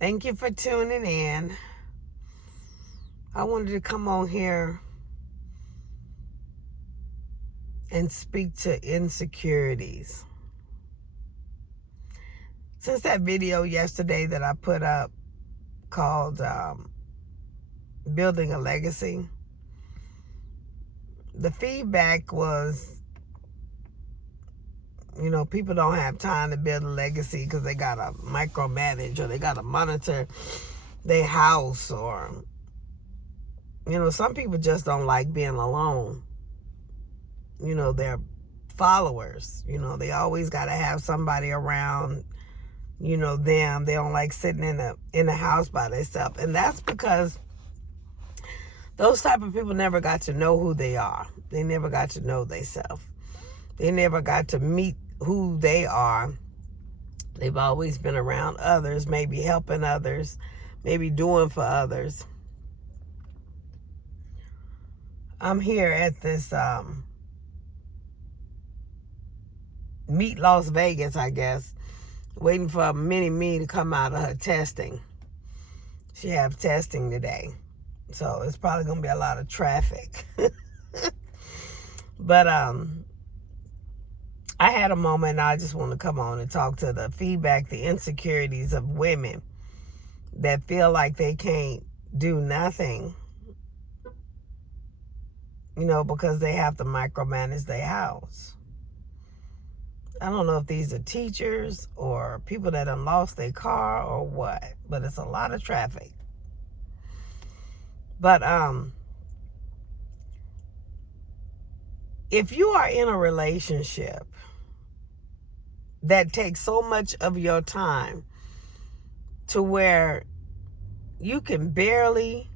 Thank you for tuning in. I wanted to come on here and speak to insecurities. Since that video yesterday that I put up called Building a Legacy, the feedback was, people don't have time to build a legacy because they got to micromanage or they got to monitor their house, or, some people just don't like being alone. They're followers. They always got to have somebody around, them. They don't like sitting in a house by themselves. And that's because those type of people never got to know who they are. They never got to know themselves. They never got to meet who they are. They've always been around others, maybe helping others, maybe doing for others. I'm here at this Meet Las Vegas, I guess, waiting for a mini-me to come out of her testing. She have testing today, so it's probably going to be a lot of traffic. But I had a moment, and I just want to come on and talk to the feedback, the insecurities of women that feel like they can't do nothing, because they have to micromanage their house. I don't know if these are teachers or people that done lost their car or what, but it's a lot of traffic. But if you are in a relationship that takes so much of your time to where you can barely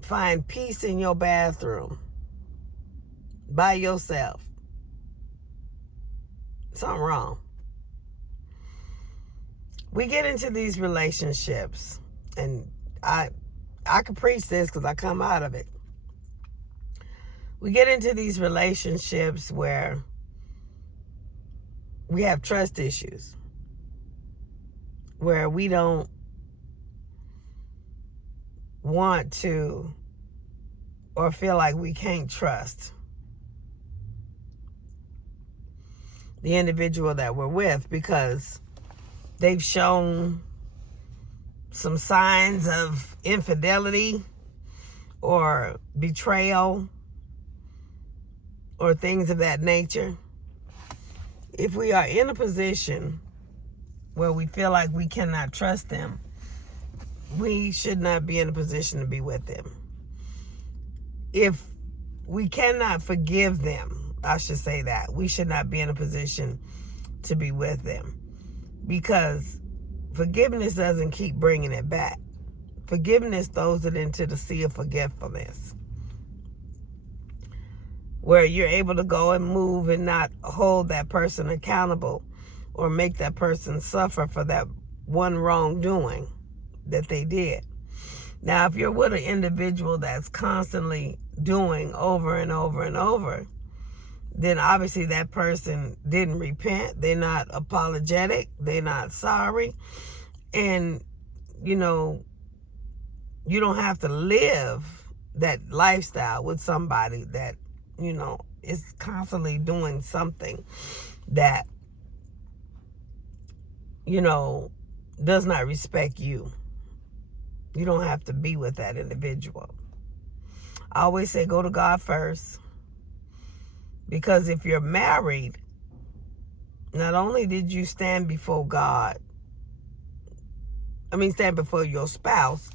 find peace in your bathroom by yourself, something wrong. We get into these relationships, and I can preach this because I come out of it. We get into these relationships where we have trust issues, where we don't want to or feel like we can't trust the individual that we're with because they've shown some signs of infidelity or betrayal or things of that nature. If we are in a position where we feel like we cannot trust them, we should not be in a position to be with them. If we cannot forgive them, I should say that, we should not be in a position to be with them, because forgiveness doesn't keep bringing it back. Forgiveness throws it into the sea of forgetfulness, where you're able to go and move and not hold that person accountable or make that person suffer for that one wrongdoing that they did. Now, if you're with an individual that's constantly doing over and over and over, then obviously that person didn't repent. They're not apologetic. They're not sorry. And, you don't have to live that lifestyle with somebody that, is constantly doing something that, does not respect you. You don't have to be with that individual. I always say go to God first. Because if you're married, not only did you stand before God, stand before your spouse,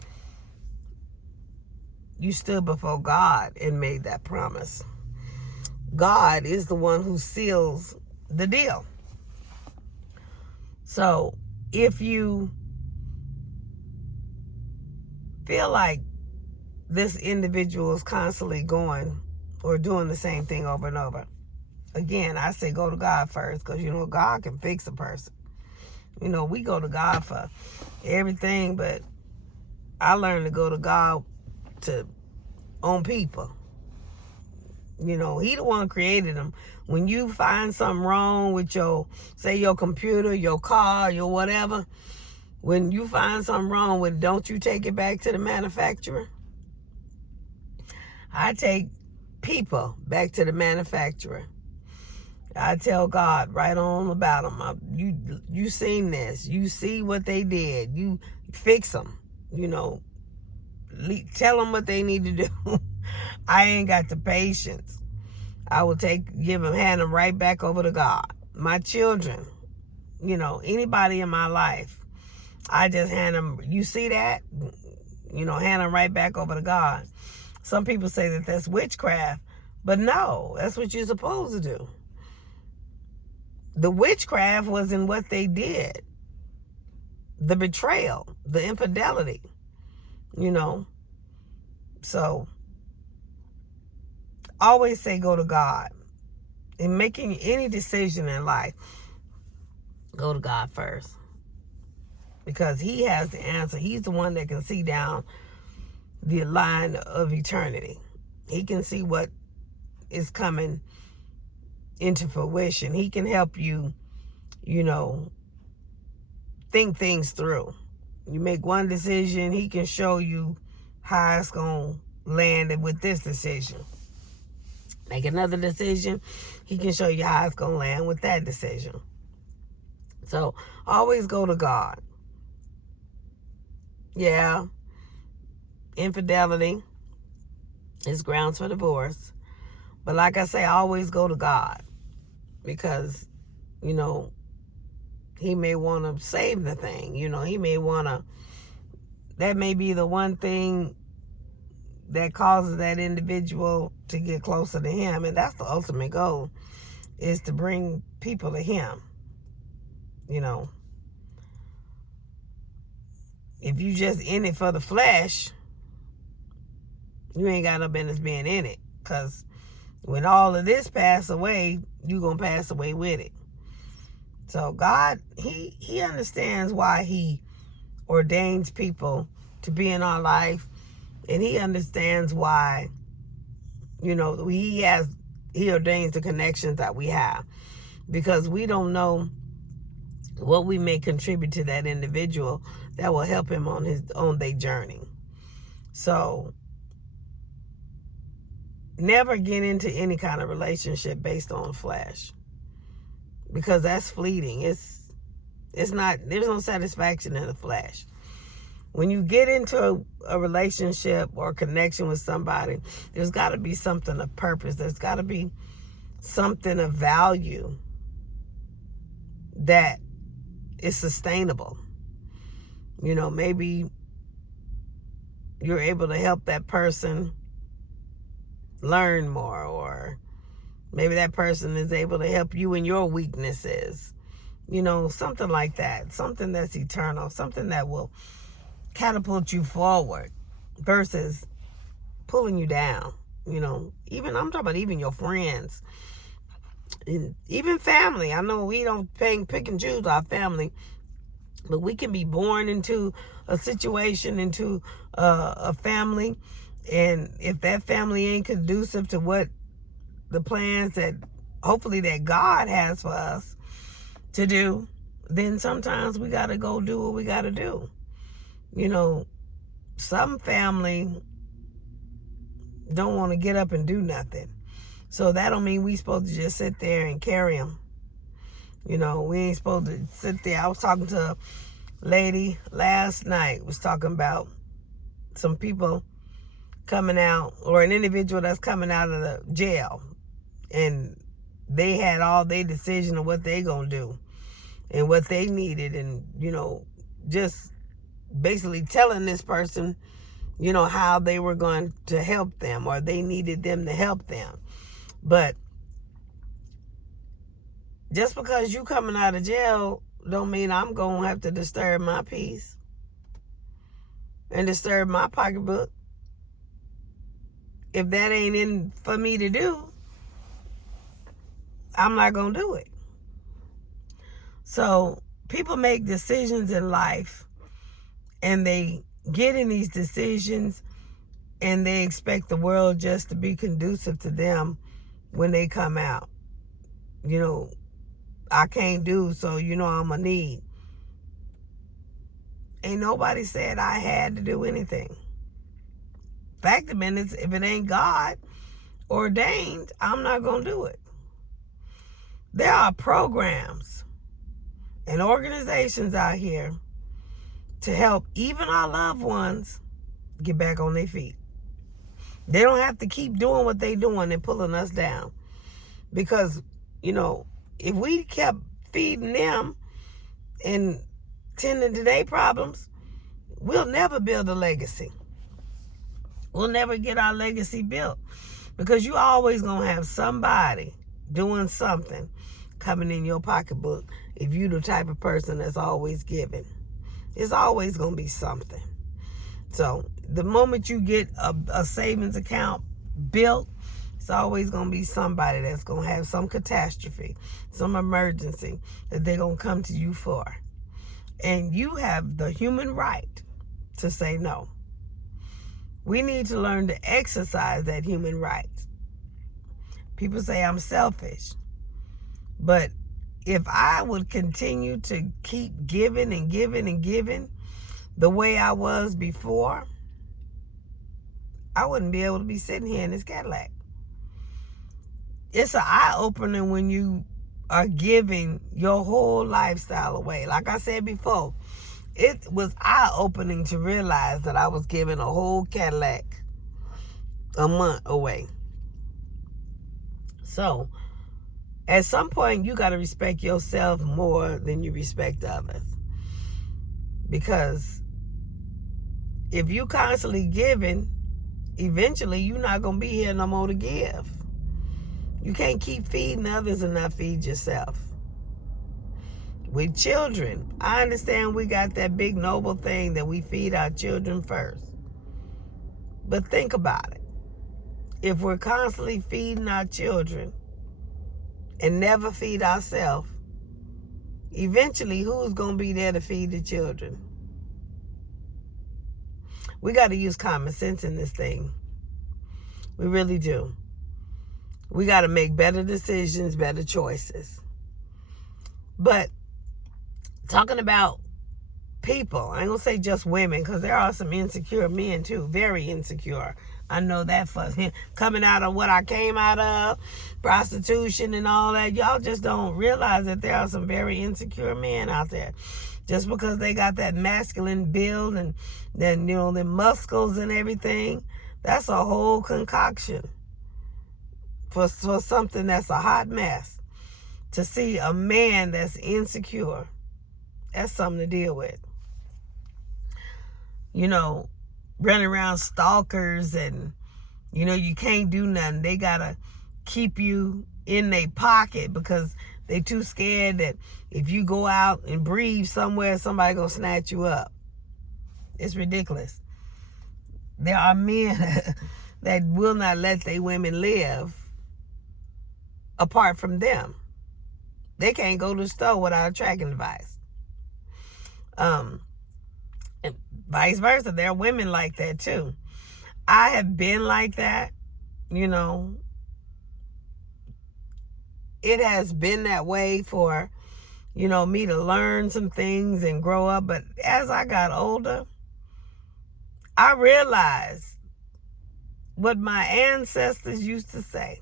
you stood before God and made that promise. God is the one who seals the deal. So if you feel like this individual is constantly going or doing the same thing over and over, again, I say go to God first, because God can fix a person. We go to God for everything, but I learned to go to God on people. He the one created them. When you find something wrong with your computer, your car, your whatever, When you find something wrong with it, don't you take it back to the manufacturer? I take people back to the manufacturer. I tell God right on about them. You seen this. You see what they did. You fix them. Tell them what they need to do. I ain't got the patience. I will hand them right back over to God. My children, anybody in my life, I just hand them. You see that? Hand them right back over to God. Some people say that that's witchcraft, but no, that's what you're supposed to do. The witchcraft was in what they did. The betrayal, the infidelity, So, always say go to God. In making any decision in life, go to God first. Because He has the answer. He's the one that can see down the line of eternity. He can see what is coming into fruition. He can help you, think things through. You make one decision, He can show you how it's going to land with this decision. Make another decision, He can show you how it's going to land with that decision. So always go to God. Yeah, infidelity is grounds for divorce. But like I say, always go to God. Because, He may want to save the thing. He may want to, that may be the one thing that causes that individual to get closer to Him. And that's the ultimate goal, is to bring people to Him. If you just in it for the flesh, you ain't got no business being in it. Because when all of this pass away, you going to pass away with it. So God, He understands why He ordains people to be in our life. And He understands why, He ordains the connections that we have. Because we don't know what we may contribute to that individual that will help him on their journey. So never get into any kind of relationship based on flesh. Because that's fleeting. It's not, there's no satisfaction in the flesh. When you get into a relationship or connection with somebody, there's got to be something of purpose. There's got to be something of value that is sustainable. Maybe you're able to help that person learn more, or maybe that person is able to help you in your weaknesses. Something like that. Something that's eternal. Something that will catapult you forward versus pulling you down. Even, I'm talking about even your friends. And even family. I know we don't pick and choose our family, but we can be born into a situation, into a family, and if that family ain't conducive to what the plans that hopefully that God has for us to do, then sometimes we got to go do what we got to do. Some family don't want to get up and do nothing. So that don't mean we supposed to just sit there and carry them. We ain't supposed to sit there. I was talking to a lady last night, was talking about some people coming out, or an individual that's coming out of the jail, and they had all their decision of what they gonna do and what they needed, and just basically telling this person how they were going to help them, or they needed them to help them. But just because you coming out of jail don't mean I'm going to have to disturb my peace and disturb my pocketbook. If that ain't in for me to do, I'm not going to do it. So people make decisions in life, and they get in these decisions, and they expect the world just to be conducive to them when they come out. I can't do, so I'm going to need. Ain't nobody said I had to do anything. Fact of it is, if it ain't God ordained, I'm not going to do it. There are programs and organizations out here to help even our loved ones get back on their feet. They don't have to keep doing what they're doing and pulling us down. Because, if we kept feeding them and tending to their problems, we'll never build a legacy. We'll never get our legacy built. Because you always going to have somebody doing something coming in your pocketbook if you're the type of person that's always giving. It's always going to be something. So the moment you get a savings account built, it's always going to be somebody that's going to have some catastrophe, some emergency that they're going to come to you for. And you have the human right to say no. We need to learn to exercise that human right. People say I'm selfish. But if I would continue to keep giving and giving and giving the way I was before, I wouldn't be able to be sitting here in this Cadillac. It's an eye-opener when you are giving your whole lifestyle away. Like I said before, it was eye-opening to realize that I was giving a whole Cadillac a month away. So, at some point, you got to respect yourself more than you respect others. Because if you constantly giving, eventually you're not going to be here no more to give. You can't keep feeding others and not feed yourself. With children, I understand we got that big noble thing that we feed our children first. But think about it. If we're constantly feeding our children and never feed ourselves, eventually who's going to be there to feed the children? We got to use common sense in this thing. We really do. We got to make better decisions, better choices. But talking about people, I ain't going to say just women, because there are some insecure men too, very insecure. I know that for coming out of what I came out of, prostitution and all that. Y'all just don't realize that there are some very insecure men out there. Just because they got that masculine build and then, the muscles and everything, that's a whole concoction for something that's a hot mess. To see a man that's insecure, that's something to deal with. Running around stalkers and, you can't do nothing. They got to keep you in their pocket because they too scared that if you go out and breathe somewhere, somebody going to snatch you up. It's ridiculous. There are men that will not let their women live apart from them. They can't go to the store without a tracking device. And vice versa. There are women like that too. I have been like that, It has been that way for, me to learn some things and grow up. But as I got older, I realized what my ancestors used to say.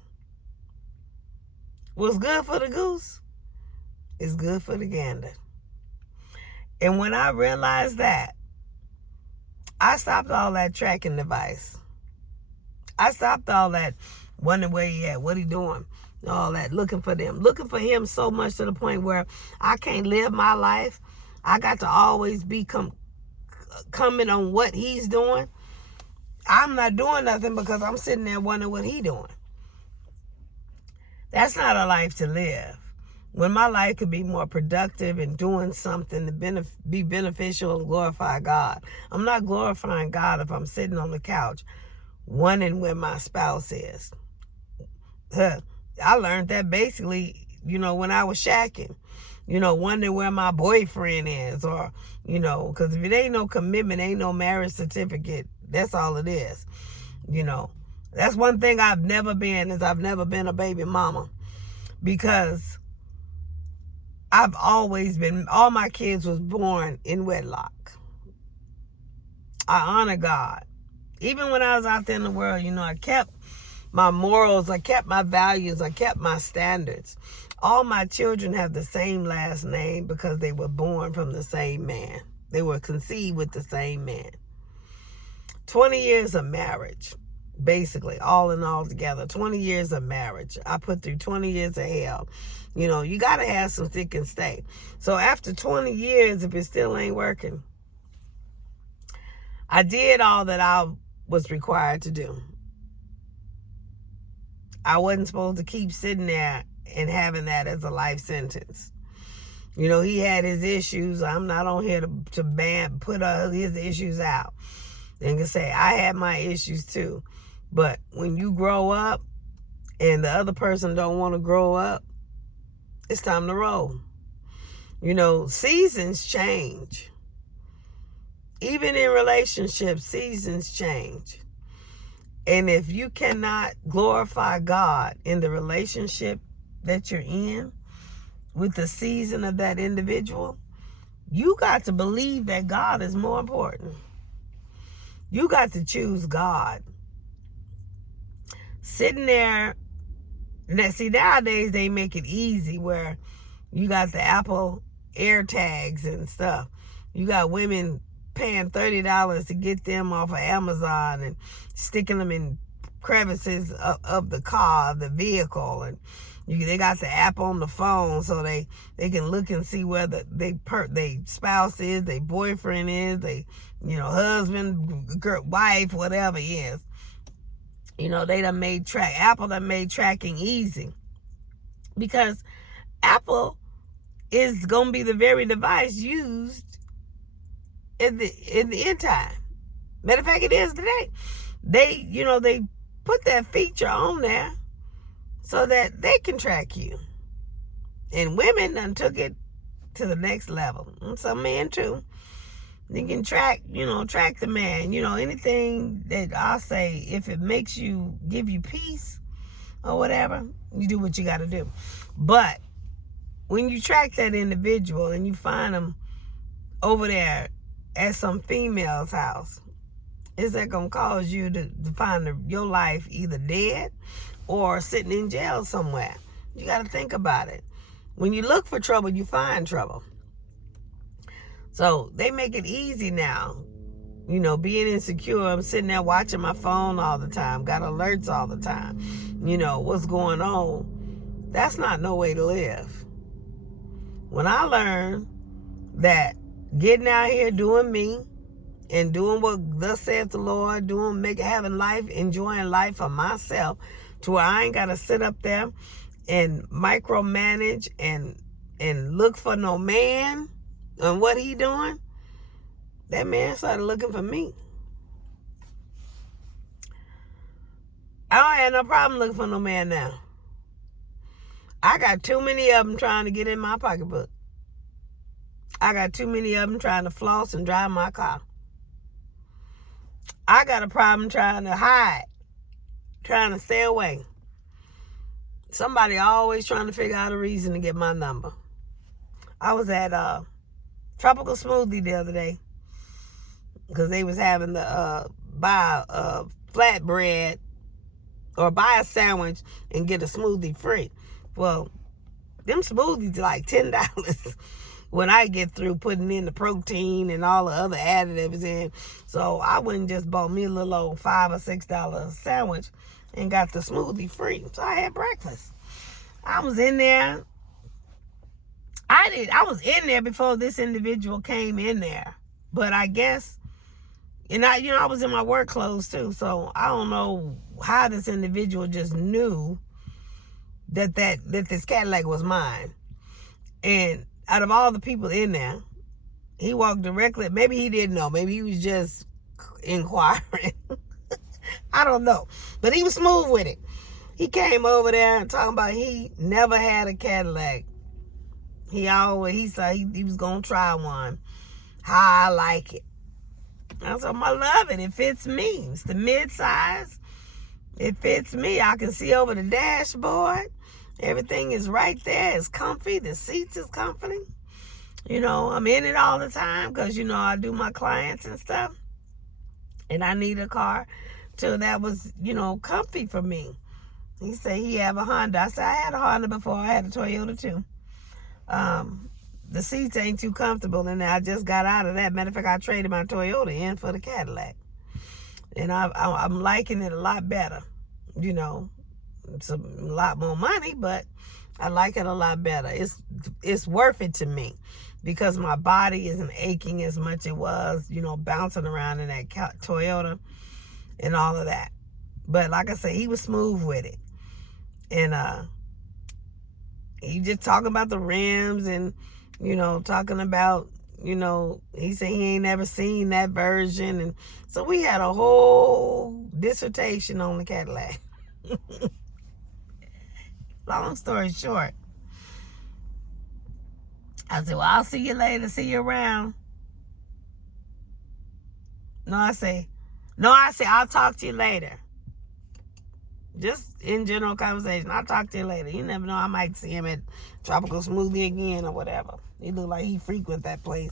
What's good for the goose is good for the gander. And when I realized that, I stopped all that tracking device. I stopped all that wondering where he at, what he doing, all that looking for them. Looking for him so much to the point where I can't live my life. I got to always be coming on what he's doing. I'm not doing nothing because I'm sitting there wondering what he doing. That's not a life to live. When my life could be more productive and doing something to be beneficial and glorify God. I'm not glorifying God if I'm sitting on the couch wondering where my spouse is. I learned that basically, when I was shacking. Wondering where my boyfriend is or, because if it ain't no commitment, ain't no marriage certificate, that's all it is. That's one thing I've never been a baby mama because I've always been, all my kids was born in wedlock. I honor God. Even when I was out there in the world, I kept my morals, I kept my values, I kept my standards. All my children have the same last name because they were born from the same man. They were conceived with the same man. 20 years of marriage, basically, all in all together. 20 years of marriage. I put through 20 years of hell. You got to have some thick and stay. So after 20 years, if it still ain't working, I did all that I was required to do. I wasn't supposed to keep sitting there and having that as a life sentence. He had his issues. I'm not on here to put his issues out. And can say, I had my issues too. But when you grow up and the other person don't want to grow up, it's time to roll. Seasons change. Even in relationships, seasons change. And if you cannot glorify God in the relationship that you're in with the season of that individual, you got to believe that God is more important. You got to choose God. Sitting there, see, nowadays they make it easy where you got the Apple AirTags and stuff. You got women paying $30 to get them off of Amazon and sticking them in crevices of the car, the vehicle, and they got the app on the phone so they can look and see where they spouse is, their boyfriend is, husband, girl, wife, whatever it is. They done made Apple done made tracking easy because Apple is gonna be the very device used in the end time. Matter of fact, it is today. They put that feature on there so that they can track you. And women done took it to the next level. And some men too. They can track the man. Anything that I say, if it makes give you peace or whatever, you do what you got to do. But when you track that individual and you find them over there at some female's house, is that going to cause you to find your life either dead or sitting in jail somewhere? You got to think about it. When you look for trouble, you find trouble. So they make it easy now. Being insecure, I'm sitting there watching my phone all the time, got alerts all the time. What's going on? That's not no way to live. When I learned that getting out here doing me and doing what thus saith the Lord, having life, enjoying life for myself, to where I ain't got to sit up there and micromanage and look for no man and what he doing, that man started looking for me. I don't have no problem looking for no man now. I got too many of them trying to get in my pocketbook. I got too many of them trying to floss and drive my car. I got a problem trying to hide, trying to stay away. Somebody always trying to figure out a reason to get my number. I was at Tropical Smoothie the other day because they was having the buy a flatbread or buy a sandwich and get a smoothie free. Well, them smoothies are like $10 when I get through putting in the protein and all the other additives in. So I went and just bought me a little old $5 or $6 sandwich and got the smoothie free. So I had breakfast. I was in there. I was in there before this individual came in there. But I guess, and I was in my work clothes too. So I don't know how this individual just knew that this Cadillac was mine. And out of all the people in there, he walked directly. Maybe he didn't know. Maybe he was just inquiring. I don't know. But he was smooth with it. He came over there and talking about he never had a Cadillac. He said he was going to try one. How I like it. I said, I love it. It fits me. It's the mid-size. It fits me. I can see over the dashboard. Everything is right there. It's comfy. The seats is comforting. I'm in it all the time because, I do my clients and stuff. And I need a car too that was, comfy for me. He said he have a Honda. I said I had a Honda before. I had a Toyota too. The seats ain't too comfortable, and I just got out of that. Matter of fact, I traded my Toyota in for the Cadillac, and I'm liking it a lot better. It's a lot more money, but I like it a lot better. It's worth it to me because my body isn't aching as much as it was, bouncing around in that Toyota and all of that. But like I said, he was smooth with it. And he just talking about the rims and, talking about, he said he ain't never seen that version. And so we had a whole dissertation on the Cadillac. Long story short, I said, well, I'll see you later. See you around. I say, I'll talk to you later. Just in general conversation. I'll talk to you later. You never know. I might see him at Tropical Smoothie again or whatever. He looked like he frequent that place.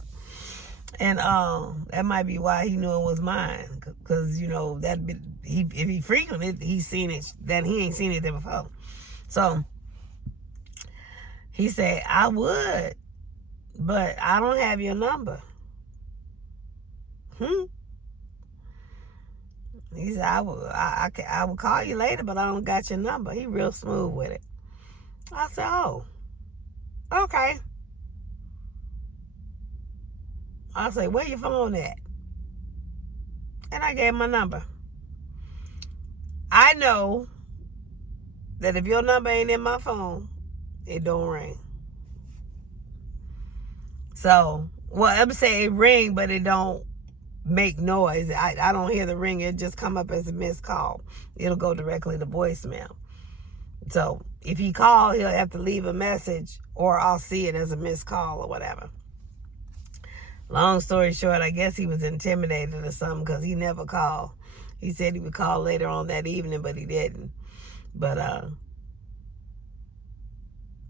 And that might be why he knew it was mine. Because, if he frequented, he's seen it. That he ain't seen it there before. So he said, I would, but I don't have your number. He said, I will call you later, but I don't got your number. He real smooth with it. I said, oh, okay. I said, where your phone at? And I gave him my number. I know that if your number ain't in my phone, it don't ring. So, I'm saying it ring, but it don't make noise. I don't hear the ring. It just come up as a missed call. It'll go directly to voicemail. So if he call, he'll have to leave a message, or I'll see it as a missed call or whatever. Long story short, I guess he was intimidated or something because he never called. He said he would call later on that evening, but he didn't. But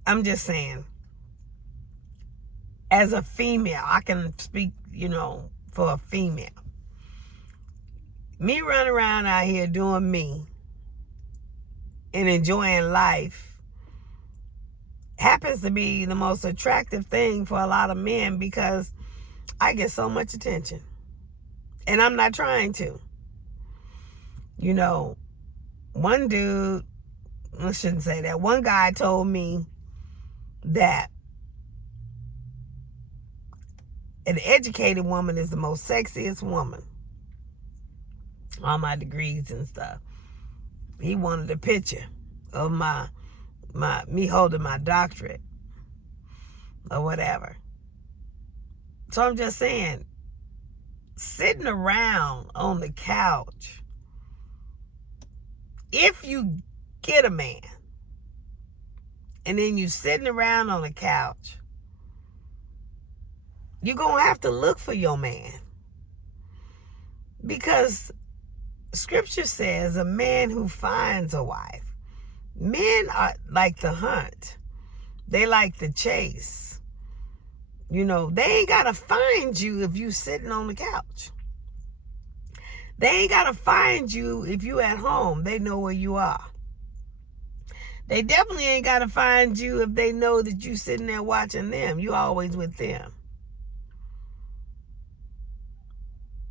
I'm just saying, as a female, I can speak, for a female. Me running around out here doing me and enjoying life happens to be the most attractive thing for a lot of men because I get so much attention. And I'm not trying to. One dude, I shouldn't say that. One guy told me that an educated woman is the most sexiest woman. All my degrees and stuff. He wanted a picture of me holding my doctorate or whatever. So I'm just saying, sitting around on the couch, if you get a man and then you sitting around on the couch, you're going to have to look for your man. Because scripture says a man who finds a wife. Men are like to hunt. They like to chase. They ain't got to find you if you sitting on the couch. They ain't got to find you if you at home. They know where you are. They definitely ain't got to find you if they know that you sitting there watching them. You always with them.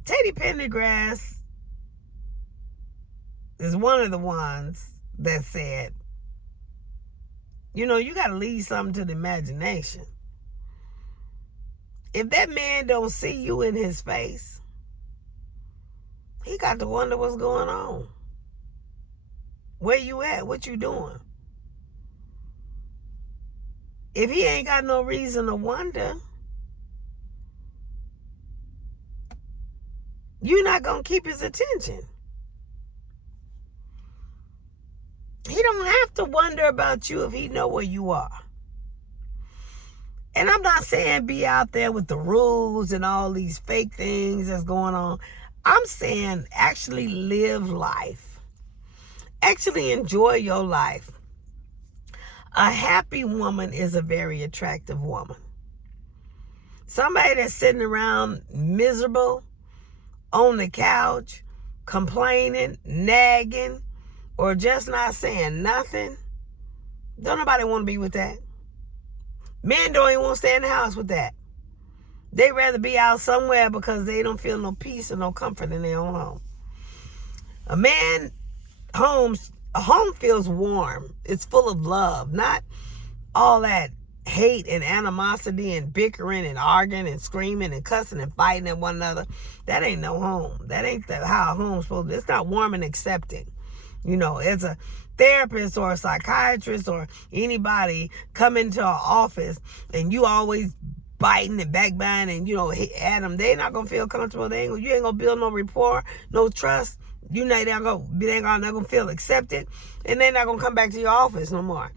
Teddy Pendergrass is one of the ones that said, you got to leave something to the imagination. If that man don't see you in his face, he got to wonder what's going on. Where you at? What you doing? If he ain't got no reason to wonder, you're not going to keep his attention. He don't have to wonder about you if he know where you are. And I'm not saying be out there with the rules and all these fake things that's going on. I'm saying actually live life. Actually enjoy your life. A happy woman is a very attractive woman. Somebody that's sitting around miserable on the couch, complaining, nagging, or just not saying nothing, don't nobody want to be with that. Men don't even want to stay in the house with that. They rather be out somewhere because they don't feel no peace and no comfort in their own home. A home feels warm. It's full of love, not all that hate and animosity and bickering and arguing and screaming and cussing and fighting at one another. That ain't no home. That ain't how a home's supposed to be. It's not warm and accepting. As a therapist or a psychiatrist or anybody come into an office and you always biting and backbiting and, at them, they not going to feel comfortable. You ain't going to build no rapport, no trust. They ain't gonna feel accepted, and they're not going to come back to your office no more.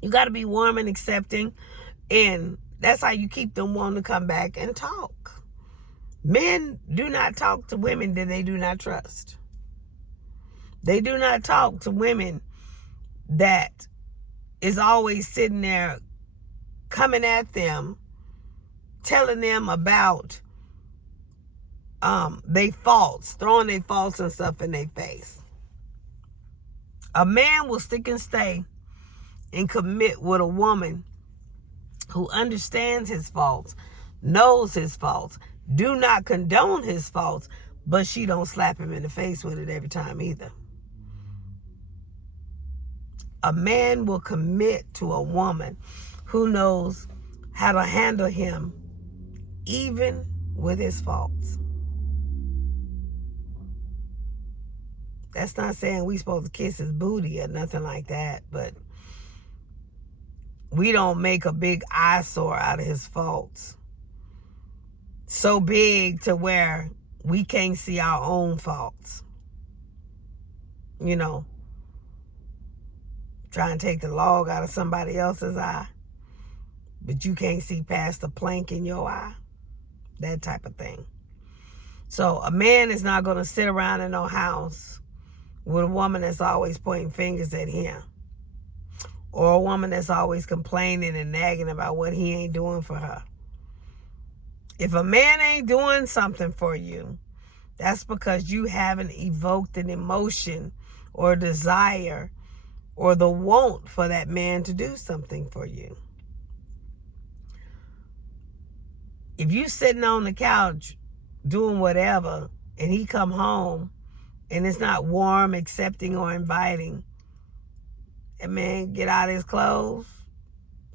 You got to be warm and accepting, and that's how you keep them wanting to come back and talk. Men do not talk to women that they do not trust. They do not talk to women that is always sitting there coming at them, telling them about they faults, throwing their faults and stuff in their face. A man will stick and stay and commit with a woman who understands his faults, knows his faults, do not condone his faults, but she don't slap him in the face with it every time either. A man will commit to a woman who knows how to handle him even with his faults. That's not saying we supposed to kiss his booty or nothing like that, but we don't make a big eyesore out of his faults. So big to where we can't see our own faults. Trying to take the log out of somebody else's eye, but you can't see past the plank in your eye. That type of thing. So a man is not going to sit around in no house with a woman that's always pointing fingers at him, or a woman that's always complaining and nagging about what he ain't doing for her. If a man ain't doing something for you, that's because you haven't evoked an emotion or desire or the want for that man to do something for you. If you sitting on the couch doing whatever and he come home and it's not warm, accepting, or inviting, that man get out his clothes,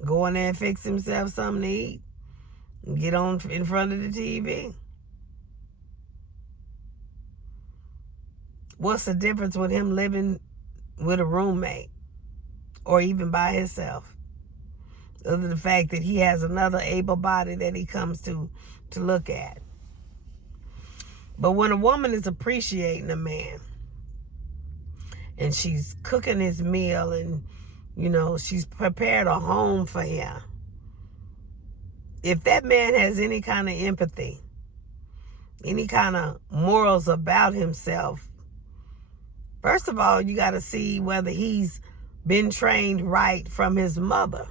go in there and fix himself something to eat, and get on in front of the TV. What's the difference with him living with a roommate or even by himself? Other than the fact that he has another able body that he comes to look at. But when a woman is appreciating a man and she's cooking his meal and, she's prepared a home for him, if that man has any kind of empathy, any kind of morals about himself, first of all, you got to see whether he's been trained right from his mother.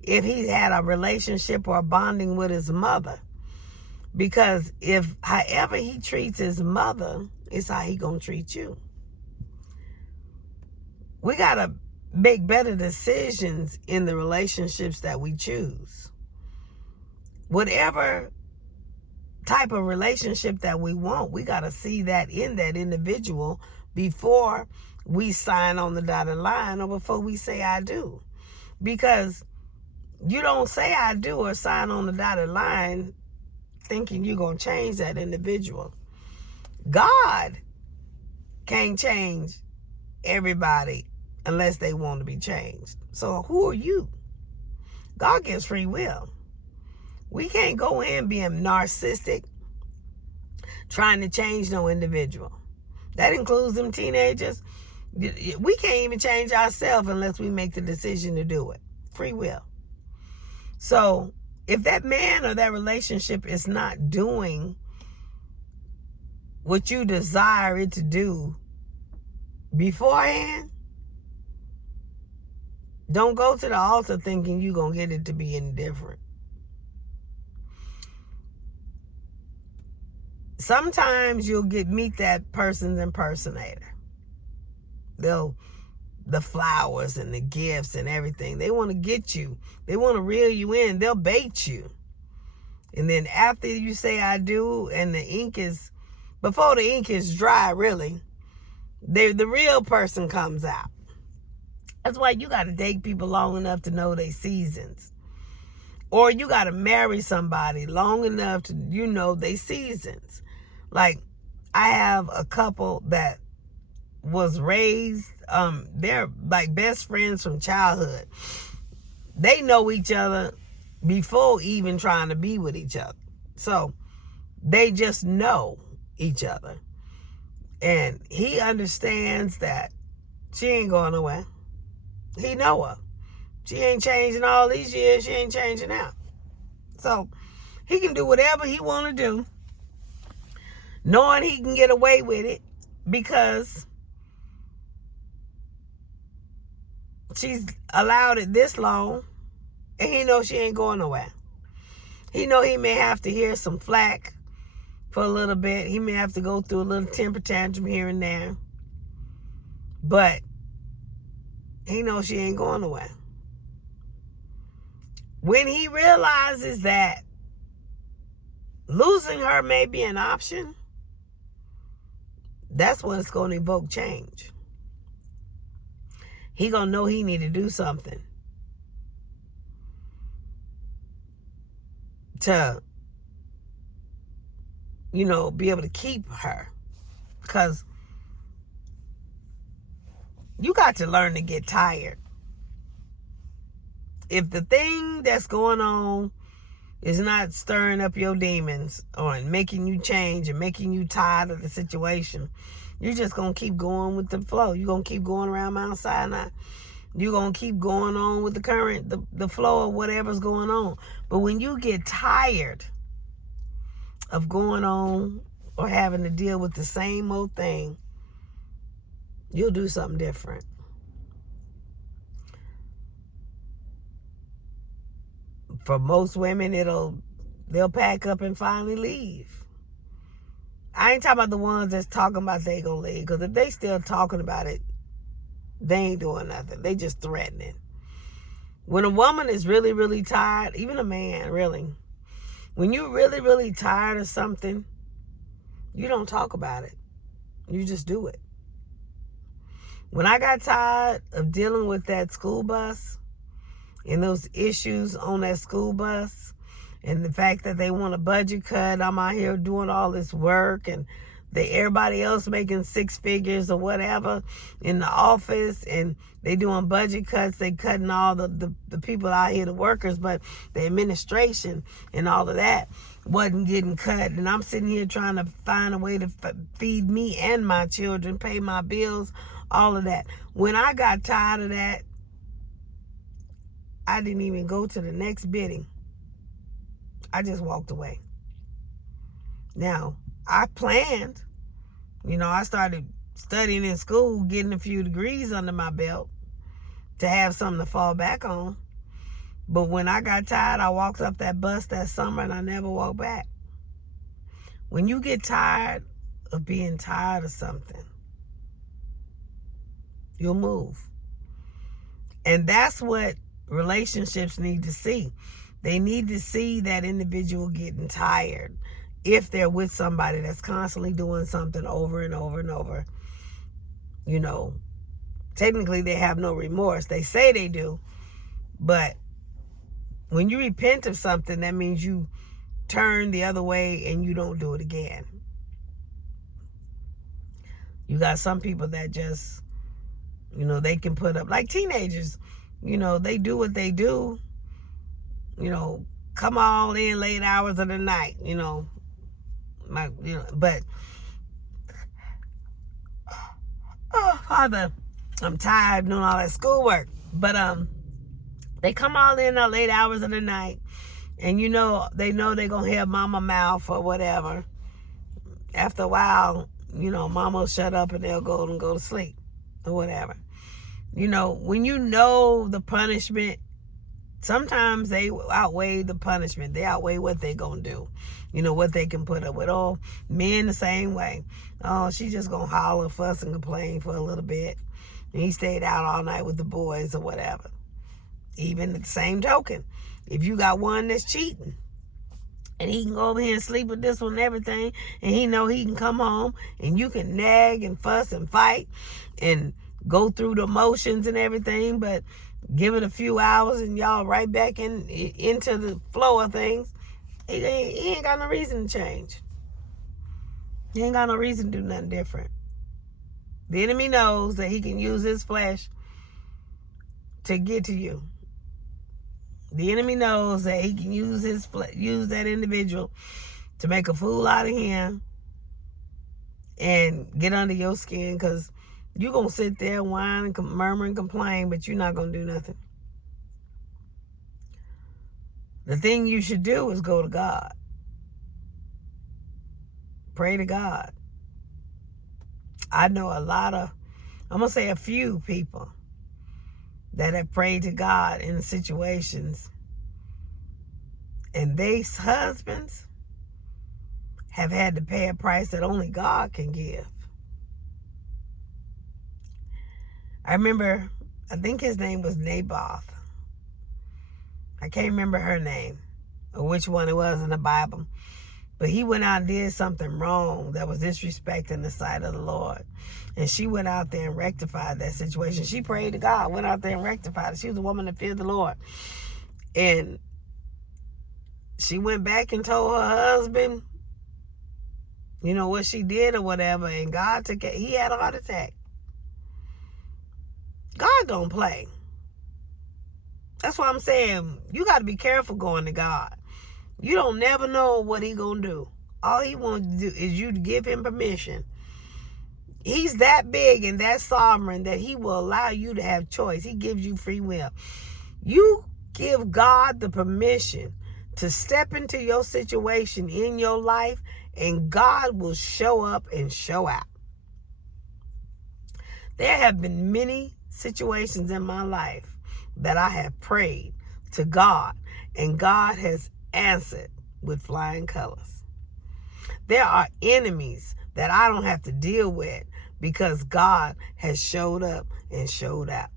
If he's had a relationship or a bonding with his mother. Because if however he treats his mother is how he gonna treat you. We gotta make better decisions in the relationships that we choose. Whatever type of relationship that we want, we gotta see that in that individual before we sign on the dotted line or before we say I do. Because you don't say I do or sign on the dotted line thinking you're going to change that individual. God can't change everybody unless they want to be changed. So who are you? God gives free will. We can't go in being narcissistic, trying to change no individual. That includes them teenagers. We can't even change ourselves unless we make the decision to do it. Free will. So if that man or that relationship is not doing what you desire it to do beforehand, don't go to the altar thinking you're going to get it to be any different. sometimes you'll meet that person's impersonator. The flowers and the gifts and everything. They want to get you. They want to reel you in. They'll bait you. And then after you say I do and before the ink is dry, really, the real person comes out. That's why you got to date people long enough to know their seasons. Or you got to marry somebody long enough to, their seasons. Like, I have a couple that was raised, they're like best friends from childhood. They know each other before even trying to be with each other. So they just know each other. And he understands that she ain't going nowhere. He know her. She ain't changing all these years. She ain't changing now. So he can do whatever he want to do, knowing he can get away with it because she's allowed it this long, and he knows she ain't going nowhere. He know he may have to hear some flack for a little bit. He may have to go through a little temper tantrum here and there. But he knows she ain't going nowhere. When he realizes that losing her may be an option, that's when it's going to evoke change. He going to know he need to do something to, be able to keep her. Because you got to learn to get tired. If the thing that's going on is not stirring up your demons or making you change and making you tired of the situation, you're just going to keep going with the flow. You're going to keep going around Mount Sinai. You're going to keep going on with the current, the flow of whatever's going on. But when you get tired of going on or having to deal with the same old thing, you'll do something different. For most women, they'll pack up and finally leave. I ain't talking about the ones that's talking about they gonna leave, because if they still talking about it, they ain't doing nothing. They just threatening. When a woman is really, really tired, even a man, really, when you're really, really tired of something, you don't talk about it. You just do it. When I got tired of dealing with that school bus and those issues on that school bus and the fact that they want a budget cut, I'm out here doing all this work and everybody else making six figures or whatever in the office, and they doing budget cuts, they cutting all the people out here, the workers, but the administration and all of that wasn't getting cut. And I'm sitting here trying to find a way to feed me and my children, pay my bills, all of that. When I got tired of that, I didn't even go to the next bidding. I just walked away. Now, I planned, I started studying in school, getting a few degrees under my belt to have something to fall back on. But when I got tired, I walked up that bus that summer and I never walked back. When you get tired of being tired of something, you'll move. And that's what relationships need to see. They need to see that individual getting tired. If they're with somebody that's constantly doing something over and over and over, technically they have no remorse. They say they do, but when you repent of something, that means you turn the other way and you don't do it again. You got some people that just, they can put up, like teenagers, they do what they do, come all in late hours of the night, but oh Father, I'm tired doing all that schoolwork. But they come all in the late hours of the night, and they know they're gonna hear mama mouth or whatever. After a while, mama will shut up and they'll go to sleep or whatever. When you know the punishment Sometimes they outweigh the punishment. They outweigh what they gonna do. You know, what they can put up with. Oh, men the same way. Oh, she just gonna holler, fuss, and complain for a little bit. And he stayed out all night with the boys or whatever. Even the same token, if you got one that's cheating, and he can go over here and sleep with this one and everything, and he know he can come home, and you can nag and fuss and fight and go through the motions and everything, but give it a few hours and y'all right back into the flow of things. He ain't got no reason to change. He ain't got no reason to do nothing different. The enemy knows that he can use his flesh to get to you. The enemy knows that he can use that individual to make a fool out of him and get under your skin, because you're going to sit there, whine and murmur and complain, but you're not going to do nothing. The thing you should do is go to God. Pray to God. I know I'm going to say a few people that have prayed to God in situations, and their husbands have had to pay a price that only God can give. I remember, I think his name was Naboth. I can't remember her name or which one it was in the Bible. But he went out and did something wrong that was disrespect in the sight of the Lord. And she went out there and rectified that situation. She prayed to God, went out there and rectified it. She was a woman that feared the Lord. And she went back and told her husband, you know, what she did or whatever. And God took it. He had a heart attack. God don't play. That's why I'm saying you got to be careful going to God. You don't never know what he gonna do. All he wants to do is you to give him permission. He's that big and that sovereign that he will allow you to have choice. He gives you free will. You give God the permission to step into your situation in your life, and God will show up and show out. There have been many situations in my life that I have prayed to God, and God has answered with flying colors. There are enemies that I don't have to deal with because God has showed up and showed out.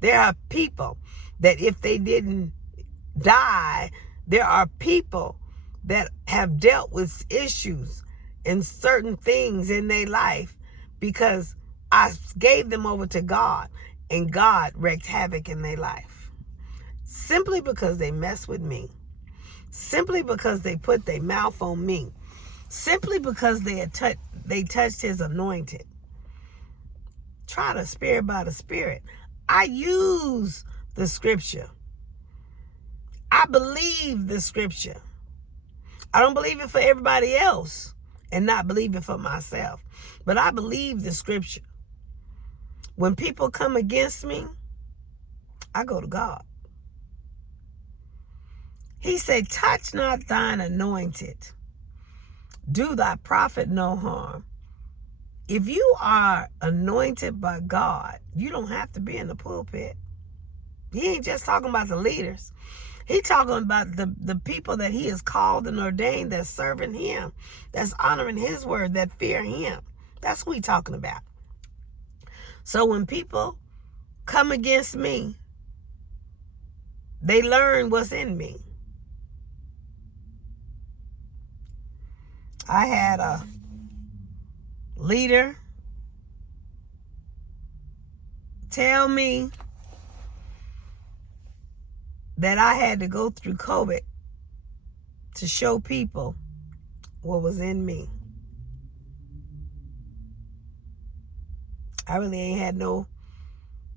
There are people that if they didn't die, there are people that have dealt with issues and certain things in their life because I gave them over to God, and God wreaked havoc in their life. Simply because they messed with me. Simply because they put their mouth on me. Simply because they touched his anointed. Try the spirit by the spirit. I use the scripture. I believe the scripture. I don't believe it for everybody else and not believe it for myself. But I believe the scripture. When people come against me, I go to God. He said, touch not thine anointed. Do thy prophet no harm. If you are anointed by God, you don't have to be in the pulpit. He ain't just talking about the leaders. He talking about the people that he has called and ordained that's serving him, that's honoring his word, that fear him. That's who he talking about. So when people come against me, they learn what's in me. I had a leader tell me that I had to go through COVID to show people what was in me. I really ain't had no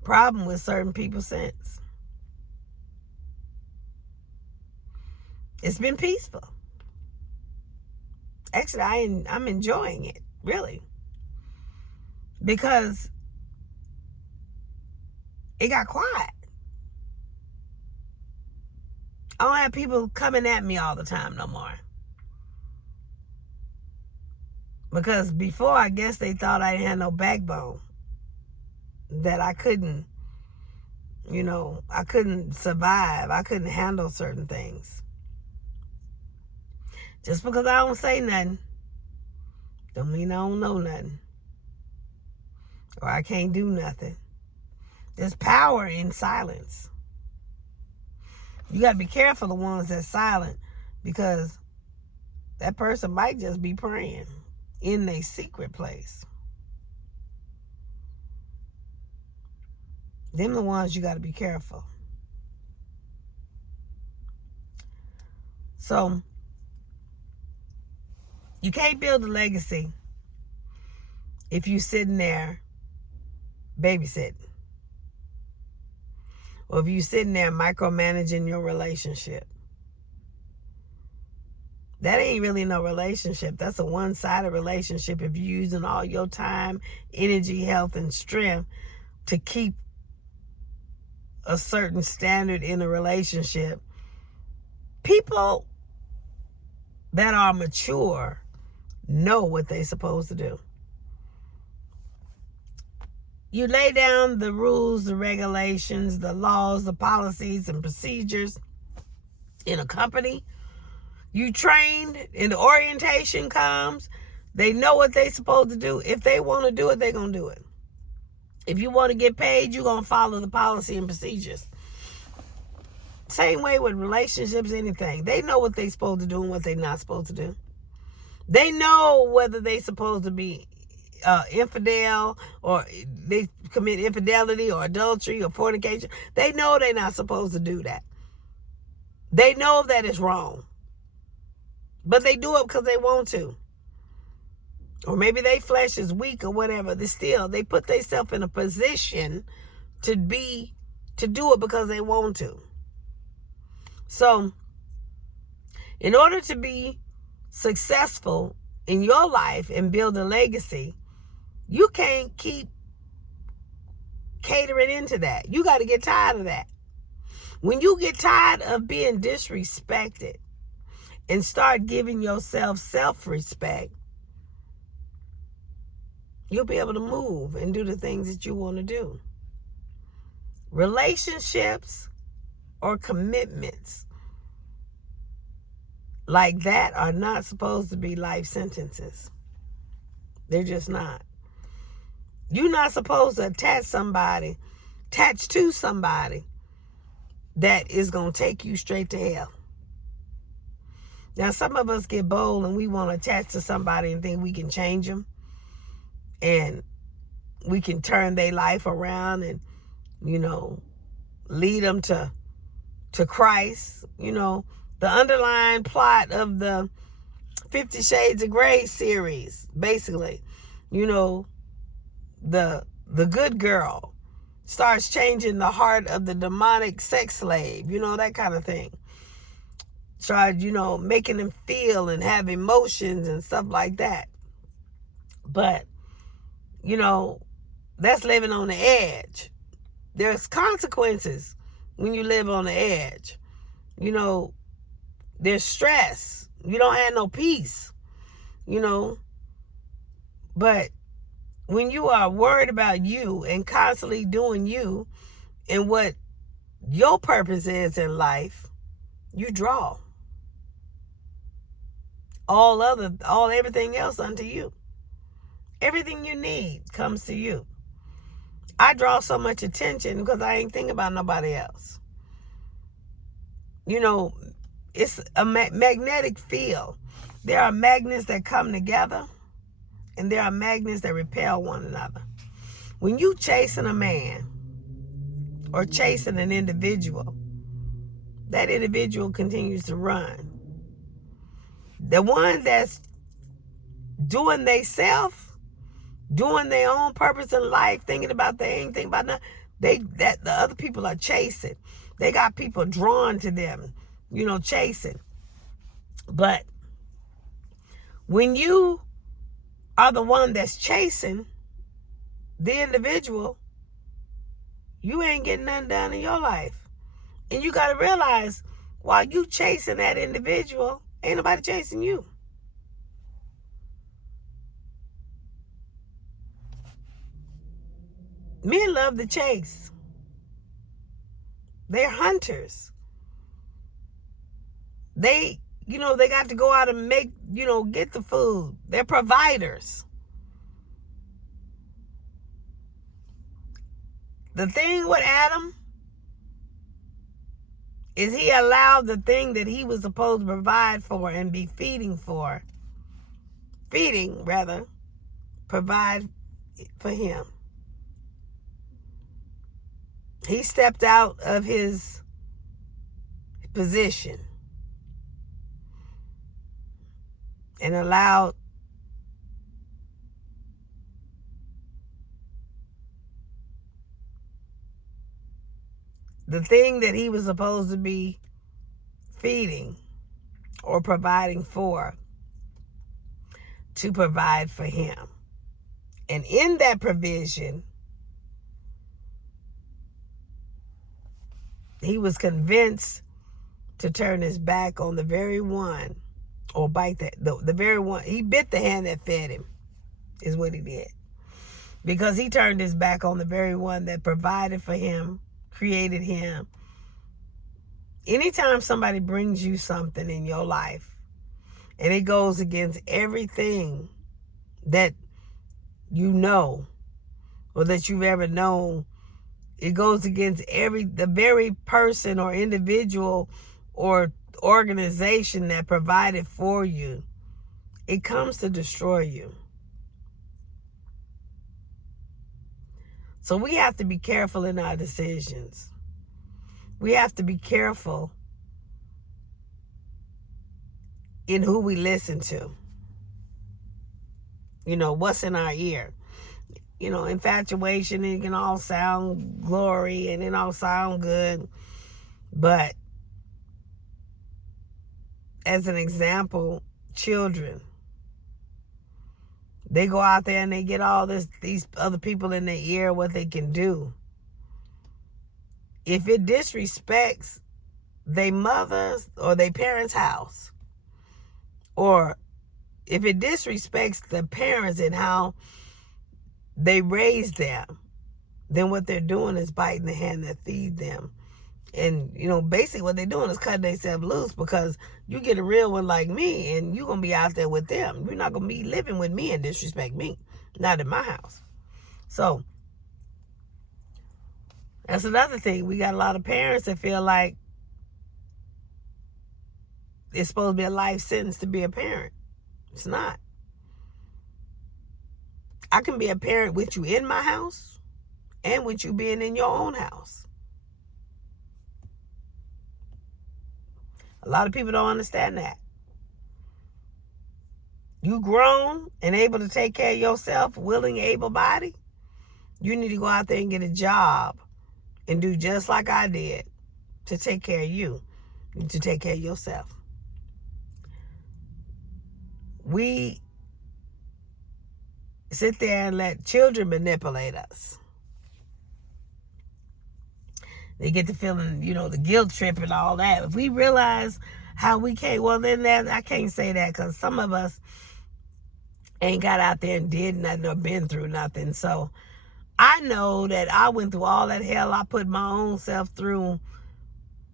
problem with certain people since. It's been peaceful. Actually, I'm enjoying it, really. Because it got quiet. I don't have people coming at me all the time no more. Because before, I guess they thought I didn't have no backbone. That I couldn't You know, I couldn't survive. I couldn't handle certain things. Just because I don't say nothing, don't mean I don't know nothing. Or I can't do nothing. There's power in silence. You got to be careful the ones that's silent, because that person might just be praying in a secret place. Them the ones you got to be careful. So you can't build a legacy if you sitting there babysitting, or if you sitting there micromanaging your relationship. That ain't really no relationship. That's a one-sided relationship if you're using all your time, energy, health, and strength to keep a certain standard in a relationship. People that are mature know what they're supposed to do. You lay down the rules, the regulations, the laws, the policies, and procedures in a company. You trained, and the orientation comes. They know what they're supposed to do. If they want to do it, they're going to do it. If you want to get paid, you're going to follow the policy and procedures. Same way with relationships, anything. They know what they're supposed to do and what they're not supposed to do. They know whether they're supposed to be infidel, or they commit infidelity or adultery or fornication. They know they're not supposed to do that. They know that it's wrong. But they do it because they want to. Or maybe their flesh is weak or whatever. They put themselves in a position to do it because they want to. So, in order to be successful in your life and build a legacy, you can't keep catering into that. You got to get tired of that. When you get tired of being disrespected and start giving yourself self-respect, you'll be able to move and do the things that you want to do. Relationships or commitments like that are not supposed to be life sentences. They're just not. You're not supposed to attach to somebody that is going to take you straight to hell. Now, some of us get bold and we want to attach to somebody and think we can change them and we can turn their life around and, lead them to Christ. The underlying plot of the 50 Shades of Grey series, basically, the good girl starts changing the heart of the demonic sex slave, that kind of thing. Started, making them feel and have emotions and stuff like that. But, that's living on the edge. There's consequences when you live on the edge. There's stress. You don't have no peace, But when you are worried about you and constantly doing you and what your purpose is in life, you draw everything else unto you. Everything you need comes to you. I draw so much attention because I ain't thinking about nobody else. It's a magnetic field. There are magnets that come together, and there are magnets that repel one another. When you chasing a man or chasing an individual, that individual continues to run. The one that's doing theyself, doing their own purpose in life, thinking about they ain't thinking about nothing, the other people are chasing. They got people drawn to them, chasing. But when you are the one that's chasing the individual, you ain't getting nothing done in your life. And you got to realize, while you chasing that individual, ain't nobody chasing you. Men love the chase. They're hunters. They got to go out and make, get the food. They're providers. The thing with Adam is he allowed the thing that he was supposed to provide for and be provide for him. He stepped out of his position and allowed the thing that he was supposed to be feeding or providing for to provide for him. And in that provision, he was convinced to turn his back on the very one, or bite the very one. He bit the hand that fed him, is what he did. Because he turned his back on the very one that provided for him, created him. Anytime somebody brings you something in your life and it goes against everything that you know or that you've ever known, it goes against the very person or individual or organization that provided for you, it comes to destroy you. So we have to be careful in our decisions. We have to be careful in who we listen to. What's in our ear. Infatuation, it can all sound glory and it all sound good. But as an example, children, they go out there and they get all these other people in their ear, what they can do. If it disrespects their mother's or their parents' house, or if it disrespects the parents and how they raised them, then what they're doing is biting the hand that feeds them. And, basically what they're doing is cutting themselves loose, because you get a real one like me and you're going to be out there with them. You're not going to be living with me and disrespect me. Not in my house. So that's another thing. We got a lot of parents that feel like it's supposed to be a life sentence to be a parent. It's not. I can be a parent with you in my house and with you being in your own house. A lot of people don't understand that. You grown and able to take care of yourself, willing, able-bodied, you need to go out there and get a job and do just like I did to take care of you, to take care of yourself. We sit there and let children manipulate us. They get the feeling, the guilt trip and all that. If we realize how we can't, well, then I can't say that, because some of us ain't got out there and did nothing or been through nothing. So I know that I went through all that hell I put my own self through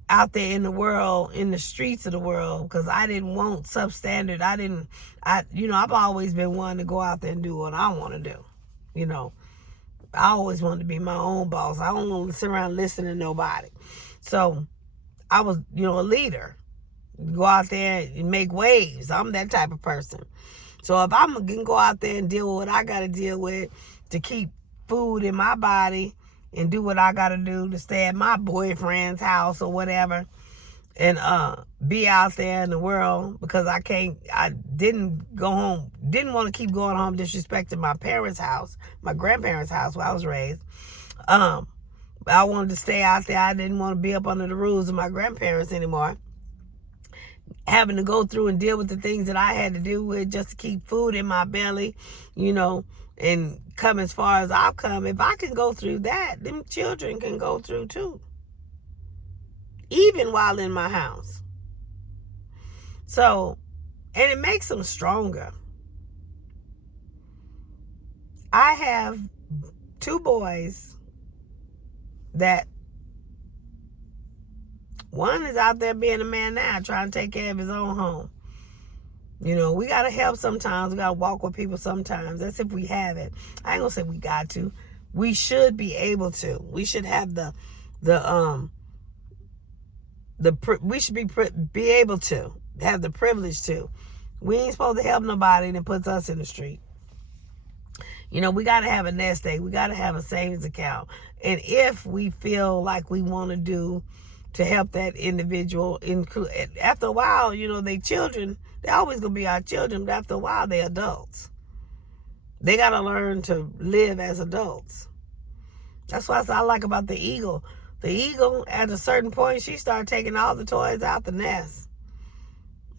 out there in the world, in the streets of the world, because I didn't want substandard. I've always been one to go out there and do what I want to do. I always wanted to be my own boss. I don't want to sit around listening to nobody. So I was, a leader. Go out there and make waves. I'm that type of person. So if I'm going to go out there and deal with what I got to deal with to keep food in my body and do what I got to do to stay at my boyfriend's house or whatever, and be out there in the world, because I didn't go home, didn't want to keep going home disrespecting my parents' house, my grandparents' house where I was raised. I wanted to stay out there. I didn't want to be up under the rules of my grandparents anymore. Having to go through and deal with the things that I had to do with just to keep food in my belly, and come as far as I've come. If I can go through that, them children can go through too, even while in my house. So, and it makes them stronger. I have 2 boys that One is out there being a man now, trying to take care of his own home. You know, we got to help sometimes. We got to walk with people sometimes. That's if we have it. I ain't going to say we got to. We should be able to. We should have we should be able to have the privilege to. We ain't supposed to help nobody that puts us in the street. You know, we got to have a nest egg. We got to have a savings account. And if we feel like we want to do to help that individual, after a while, you know, they children, they're always going to be our children, but after a while, they're adults. They got to learn to live as adults. That's what I like about the eagle. The eagle, at a certain point, she started taking all the toys out the nest.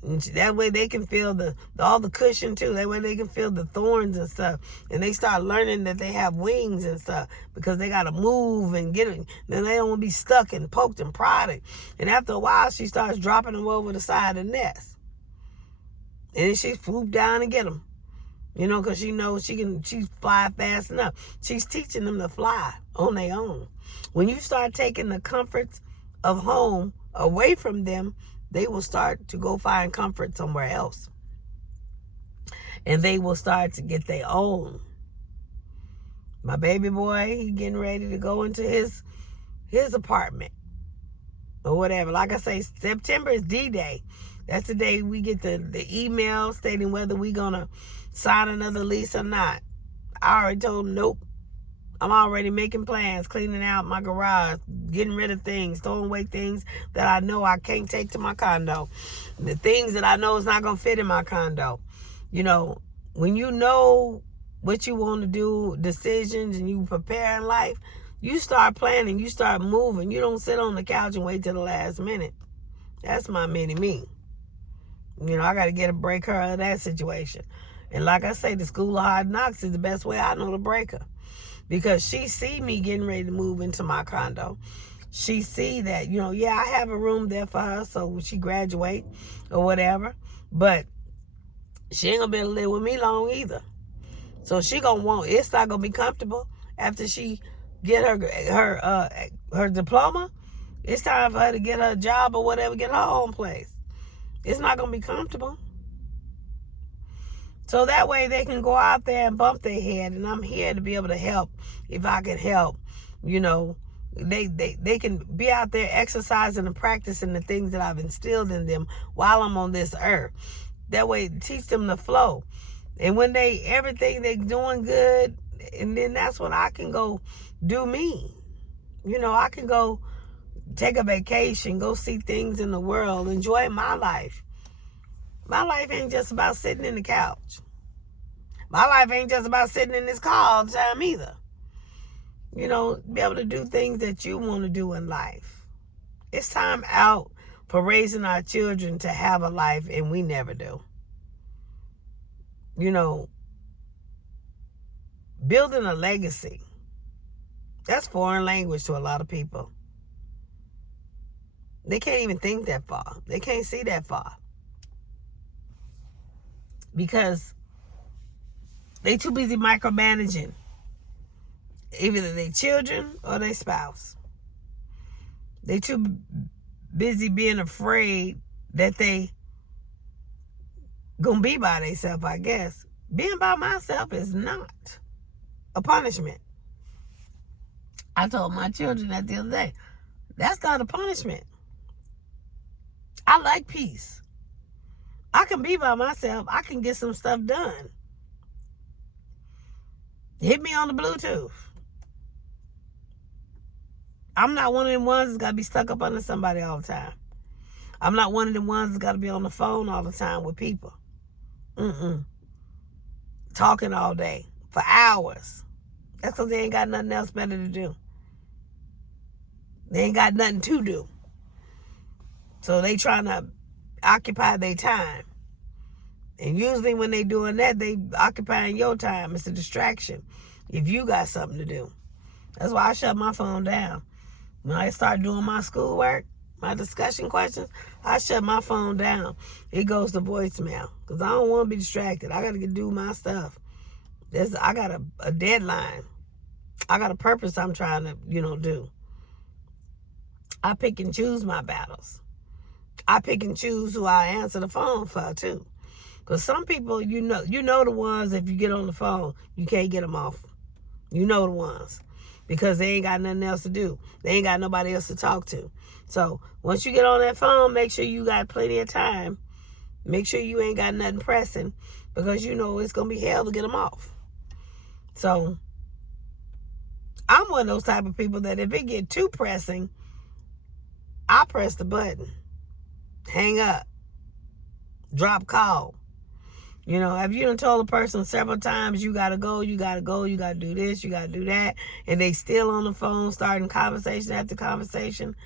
And that way they can feel all the cushion too. That way they can feel the thorns and stuff. And they start learning that they have wings and stuff because they got to move and get it. Then they don't want to be stuck and poked and prodded. And after a while, she starts dropping them over the side of the nest. And then she swoop down and get them. You know, because she knows she fly fast enough. She's teaching them to fly on their own. When you start taking the comforts of home away from them, they will start to go find comfort somewhere else. And they will start to get their own. My baby boy, he getting ready to go into his apartment or whatever. Like I say, September is D-Day. That's the day we get the email stating whether we're going to sign another lease or not. I already told him, nope. I'm already making plans, cleaning out my garage, getting rid of things, throwing away things that I know I can't take to my condo. The things that I know is not going to fit in my condo. You know, when you know what you want to do, decisions, and you prepare in life, you start planning, you start moving. You don't sit on the couch and wait till the last minute. That's my mini-me. You know, I got to get a break her out of that situation. And like I say, the school of hard knocks is the best way I know to break her. Because she see me getting ready to move into my condo. She see that, you know, yeah, I have a room there for her so when she graduate or whatever. But she ain't going to be able to live with me long either. So she going to want, it's not going to be comfortable after she get her diploma. It's time for her to get her job or whatever, get her own place. It's not going to be comfortable. So that way they can go out there and bump their head, and I'm here to be able to help if I can help. You know, they can be out there exercising and practicing the things that I've instilled in them while I'm on this earth. That way, teach them the flow. And when everything they doing good, and then that's when I can go do me. You know, I can go take a vacation, go see things in the world, enjoy my life. My life ain't just about sitting in the couch. My life ain't just about sitting in this car all the time either. You know, be able to do things that you want to do in life. It's time out for raising our children to have a life, and we never do. You know, building a legacy, that's foreign language to a lot of people. They can't even think that far. They can't see that far. Because they too busy micromanaging either their children or their spouse. They too busy being afraid that they gonna be by themselves, I guess. Being by myself is not a punishment. I told my children that the other day. That's not a punishment. I like peace. I can be by myself. I can get some stuff done. Hit me on the Bluetooth. I'm not one of them ones that's got to be stuck up under somebody all the time. I'm not one of them ones that's got to be on the phone all the time with people. Talking all day for hours. That's because they ain't got nothing else better to do. They ain't got nothing to do. So they trying to occupy their time. And usually when they doing that, they occupying your time. It's a distraction if you got something to do. That's why I shut my phone down. When I start doing my schoolwork, my discussion questions, I shut my phone down. It goes to voicemail because I don't want to be distracted. I got to do my stuff. I got a deadline. I got a purpose I'm trying to, do. I pick and choose my battles. I pick and choose who I answer the phone for too. Because some people, you know the ones, if you get on the phone, you can't get them off. You know the ones. Because they ain't got nothing else to do. They ain't got nobody else to talk to. So once you get on that phone, make sure you got plenty of time. Make sure you ain't got nothing pressing, because you know it's going to be hell to get them off. So I'm one of those type of people that if it get too pressing, I press the button. Hang up. Drop call. You know, if you done told a person several times, you got to go, you got to go, you got to do this, you got to do that, and they still on the phone, starting conversation after conversation,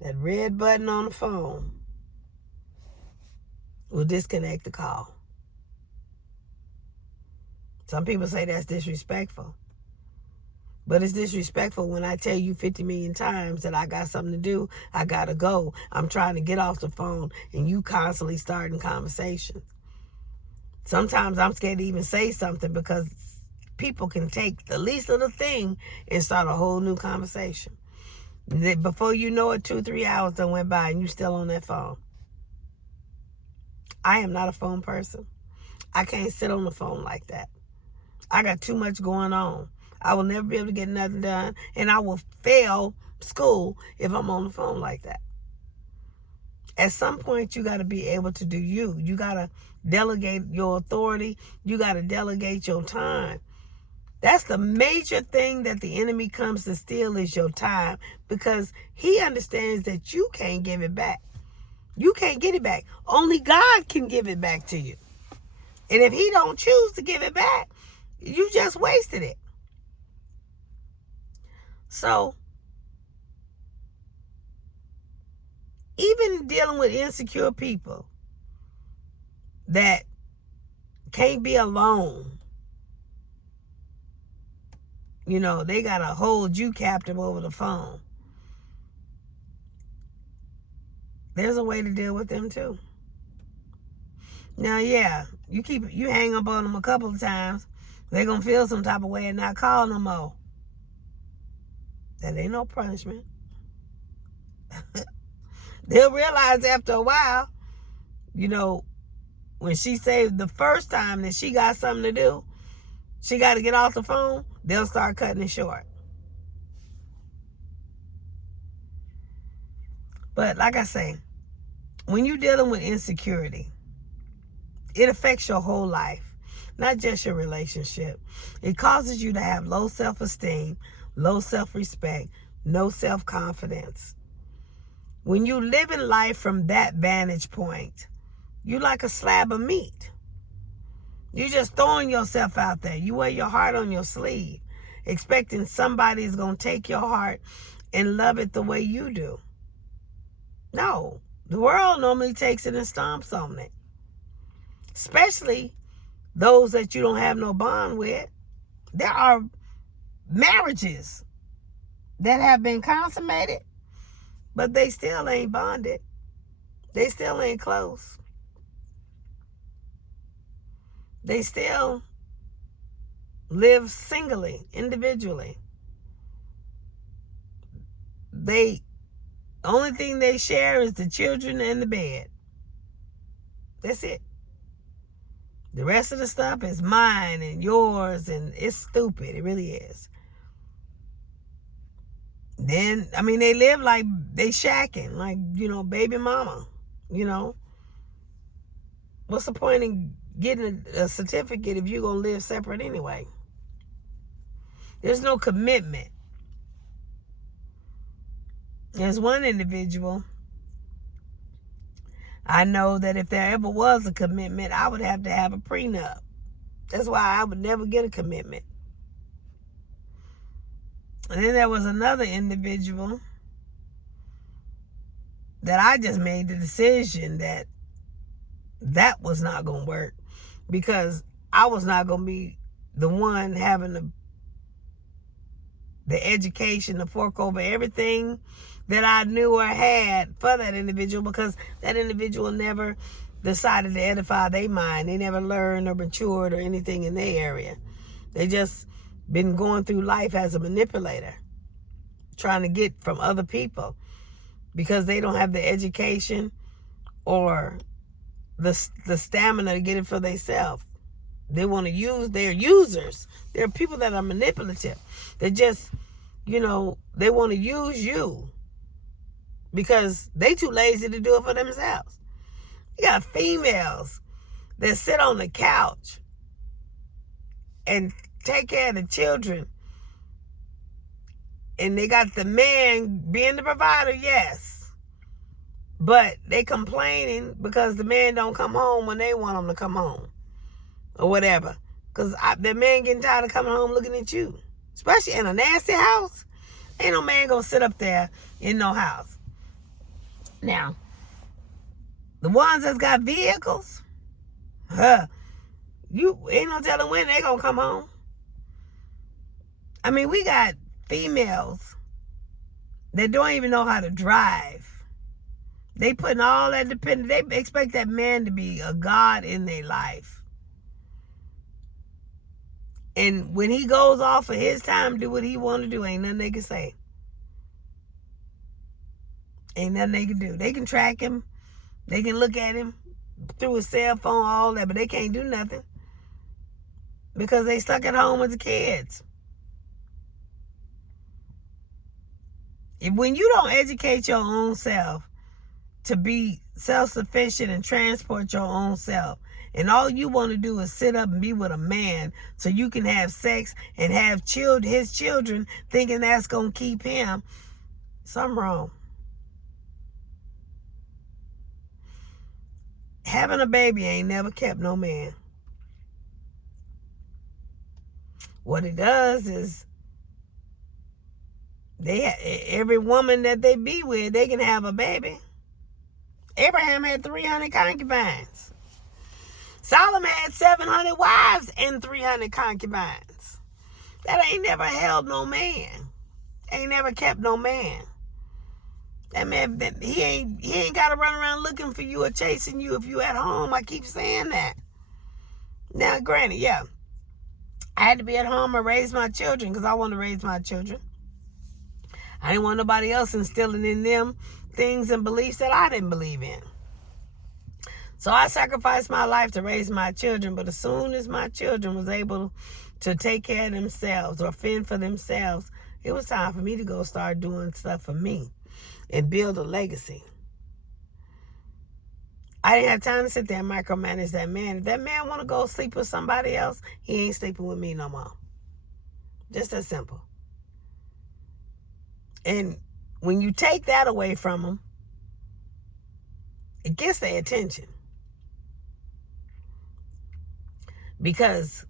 that red button on the phone will disconnect the call. Some people say that's disrespectful. But it's disrespectful when I tell you 50 million times that I got something to do, I got to go, I'm trying to get off the phone, and you constantly starting conversations. Sometimes I'm scared to even say something because people can take the least little thing and start a whole new conversation. Before you know it, 2-3 hours done went by and you still on that phone. I am not a phone person. I can't sit on the phone like that. I got too much going on. I will never be able to get nothing done, and I will fail school if I'm on the phone like that. At some point, you got to be able to do you. You got to delegate your authority. You got to delegate your time. That's the major thing that the enemy comes to steal, is your time, because he understands that you can't give it back. You can't get it back. Only God can give it back to you. And if he don't choose to give it back, you just wasted it. So, even dealing with insecure people that can't be alone, you know, they got to hold you captive over the phone. There's a way to deal with them too. Now, yeah, you hang up on them a couple of times, they're going to feel some type of way and not call no more. That ain't no punishment. They'll realize after a while, you know, when she said the first time that she got something to do, she got to get off the phone, they'll start cutting it short. But like I say, when you're dealing with insecurity, it affects your whole life, not just your relationship. It causes you to have low self-esteem, low self-respect, no self-confidence. When you live in life from that vantage point, you like a slab of meat. You're just throwing yourself out there. You wear your heart on your sleeve, expecting somebody's going to take your heart and love it the way you do. No, the world normally takes it and stomps on it. Especially those that you don't have no bond with. There are marriages that have been consummated, but they still ain't bonded. They still ain't close. They still live singly, individually. Only thing they share is the children and the bed. That's it. The rest of the stuff is mine and yours, and it's stupid. It really is. Then, I mean, they live like they shacking, like, you know, baby mama, you know. What's the point in getting a certificate if you're going to live separate anyway? There's no commitment. There's one individual, I know that if there ever was a commitment, I would have to have a prenup. That's why I would never get a commitment. And then there was another individual that I just made the decision that was not going to work, because I was not going to be the one having the education to fork over everything that I knew or had for that individual, because that individual never decided to edify their mind. They never learned or matured or anything in their area. They just been going through life as a manipulator. trying to get from other people because they don't have the education or the stamina to get it for themselves. They want to use, they're users. They're people that are manipulative. They just, they want to use you because they too lazy to do it for themselves. You got females that sit on the couch and take care of the children, and they got the man being the provider, yes, but they complaining because the man don't come home when they want him to come home or whatever, because the man getting tired of coming home looking at you, especially in a nasty house. Ain't no man gonna sit up there in no house. Now, the ones that's got vehicles, you ain't no telling when they gonna come home. I mean, we got females that don't even know how to drive. They putting all that they expect that man to be a god in their life. And when he goes off for his time, do what he want to do, ain't nothing they can say. Ain't nothing they can do. They can track him. They can look at him through his cell phone, all that, but they can't do nothing because they stuck at home with the kids. When you don't educate your own self to be self-sufficient and transport your own self, and all you want to do is sit up and be with a man so you can have sex and have his children thinking that's going to keep him, something wrong. Having a baby ain't never kept no man. What it does is every woman that they be with, they can have a baby. Abraham had 300 concubines. Solomon had 700 wives and 300 concubines. That ain't never held no man. Ain't never kept no man. That man, he ain't got to run around looking for you or chasing you if you at home. I keep saying that. Now, granted, yeah, I had to be at home and raise my children because I want to raise my children. I didn't want nobody else instilling in them things and beliefs that I didn't believe in. So I sacrificed my life to raise my children, but as soon as my children was able to take care of themselves or fend for themselves, it was time for me to go start doing stuff for me and build a legacy. I didn't have time to sit there and micromanage that man. If that man want to go sleep with somebody else, he ain't sleeping with me no more. Just that simple. And when you take that away from them, it gets their attention. Because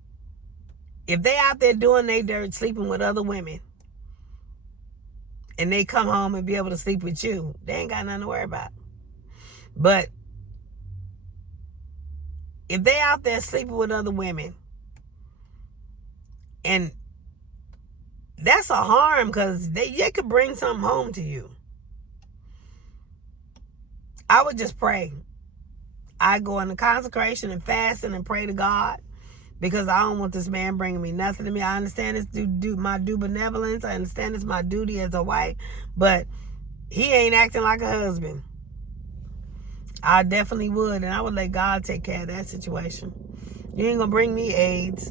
if they out there doing their dirt, sleeping with other women, and they come home and be able to sleep with you, they ain't got nothing to worry about. But if they out there sleeping with other women, and that's a harm because they could bring something home to you. I would just pray. I go into consecration and fasting and pray to God because I don't want this man bringing me nothing to me. I understand it's my due benevolence. I understand it's my duty as a wife, but he ain't acting like a husband. I definitely would, and I would let God take care of that situation. You ain't gonna bring me AIDS.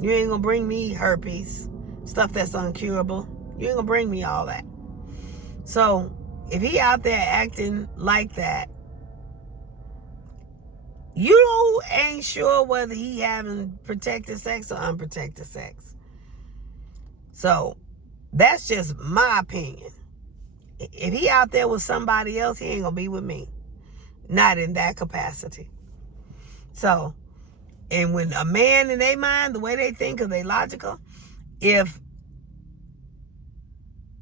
You ain't gonna bring me herpes, stuff that's uncurable. You ain't gonna bring me all that. So if he out there acting like that, you ain't sure whether he having protected sex or unprotected sex. So that's just my opinion. If he out there with somebody else, he ain't gonna be with me. Not in that capacity. So, and when a man in their mind, the way they think, because they logical, if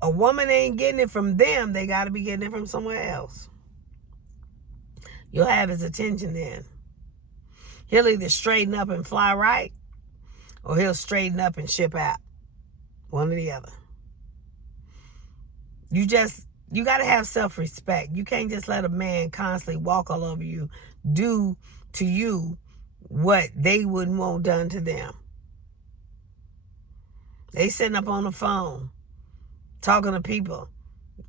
a woman ain't getting it from them, they got to be getting it from somewhere else. You'll have his attention then. He'll either straighten up and fly right, or he'll straighten up and ship out. One or the other. You got to have self-respect. You can't just let a man constantly walk all over you, do to you what they wouldn't want done to them. They sitting up on the phone talking to people,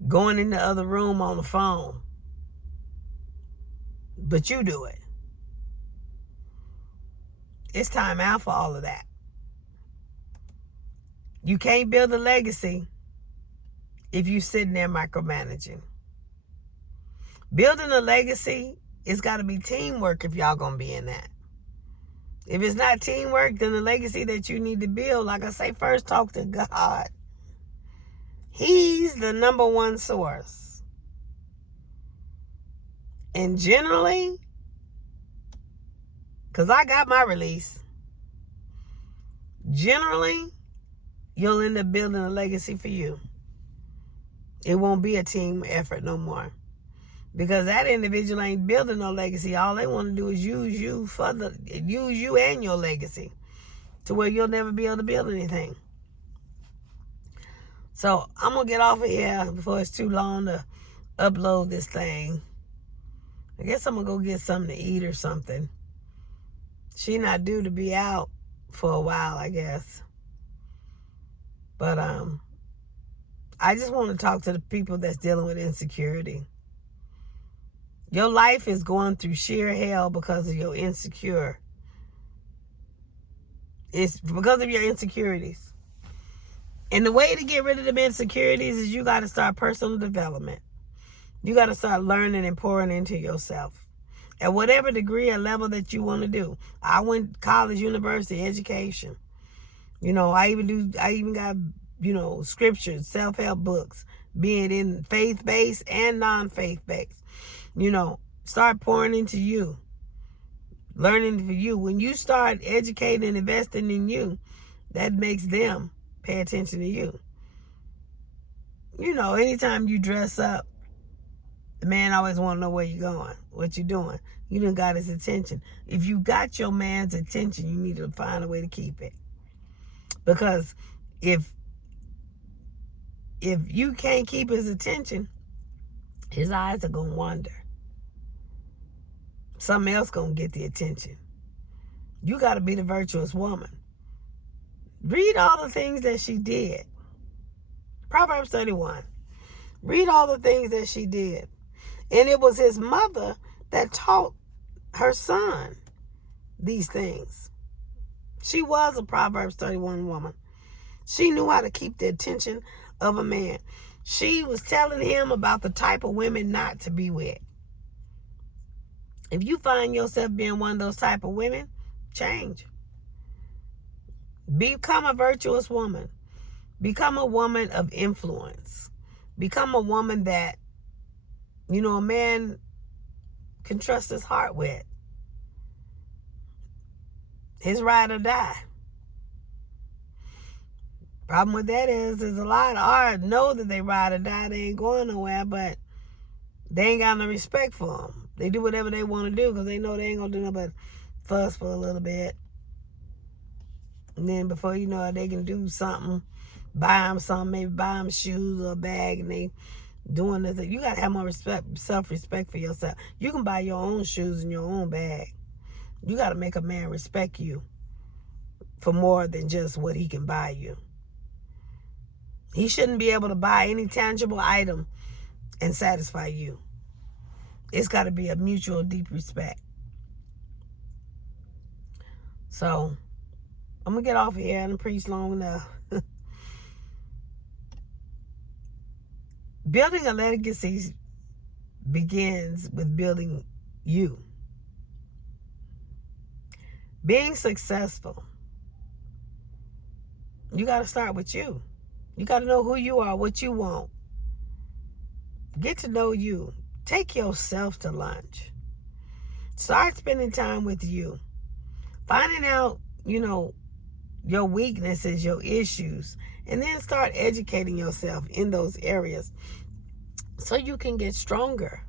going in the other room on the phone. But you do it. It's time out for all of that. You can't build a legacy if you're sitting there micromanaging. Building a legacy, it's got to be teamwork if y'all going to be in that. If it's not teamwork, then the legacy that you need to build, like I say, first talk to God. He's the number one source. And generally, because I got my release, generally, you'll end up building a legacy for you. It won't be a team effort no more. Because that individual ain't building no legacy. All they want to do is use you and your legacy to where you'll never be able to build anything. So I'm going to get off of here before it's too long to upload this thing. I guess I'm going to go get something to eat or something. She not due to be out for a while, I guess. But I just want to talk to the people that's dealing with insecurity. Your life is going through sheer hell because of your insecure. It's because of your insecurities. And the way to get rid of them insecurities is you got to start personal development. You got to start learning and pouring into yourself. At whatever degree or level that you want to do. I went college, university, education. I even got, scriptures, self-help books, be it in faith-based and non-faith-based. Start pouring into you, learning for you. When you start educating and investing in you, that makes them pay attention to you. Anytime you dress up, the man always want to know where you're going, what you're doing. You done got his attention. If you got your man's attention, you need to find a way to keep it. Because if you can't keep his attention, his eyes are going to wander. Something else going to get the attention. You got to be the virtuous woman. Read all the things that she did. Proverbs 31. Read all the things that she did. And it was his mother that taught her son these things. She was a Proverbs 31 woman. She knew how to keep the attention of a man. She was telling him about the type of women not to be with. If you find yourself being one of those type of women, change. Become a virtuous woman. Become a woman of influence. Become a woman that, a man can trust his heart with. His ride or die. Problem with that is a lot of know that they ride or die. They ain't going nowhere, but they ain't got no respect for them. They do whatever they want to do because they know they ain't going to do nothing but fuss for a little bit. And then before you know it, they can do something, buy them something, maybe buy them shoes or a bag, and they doing this. You got to have more self-respect for yourself. You can buy your own shoes and your own bag. You got to make a man respect you for more than just what he can buy you. He shouldn't be able to buy any tangible item and satisfy you. It's got to be a mutual deep respect. So, I'm going to get off of here and preach long enough. Building a legacy begins with building you. Being successful, you got to start with you. You got to know who you are, what you want. Get to know you. Take yourself to lunch. Start spending time with you. Finding out, your weaknesses, your issues, and then start educating yourself in those areas so you can get stronger.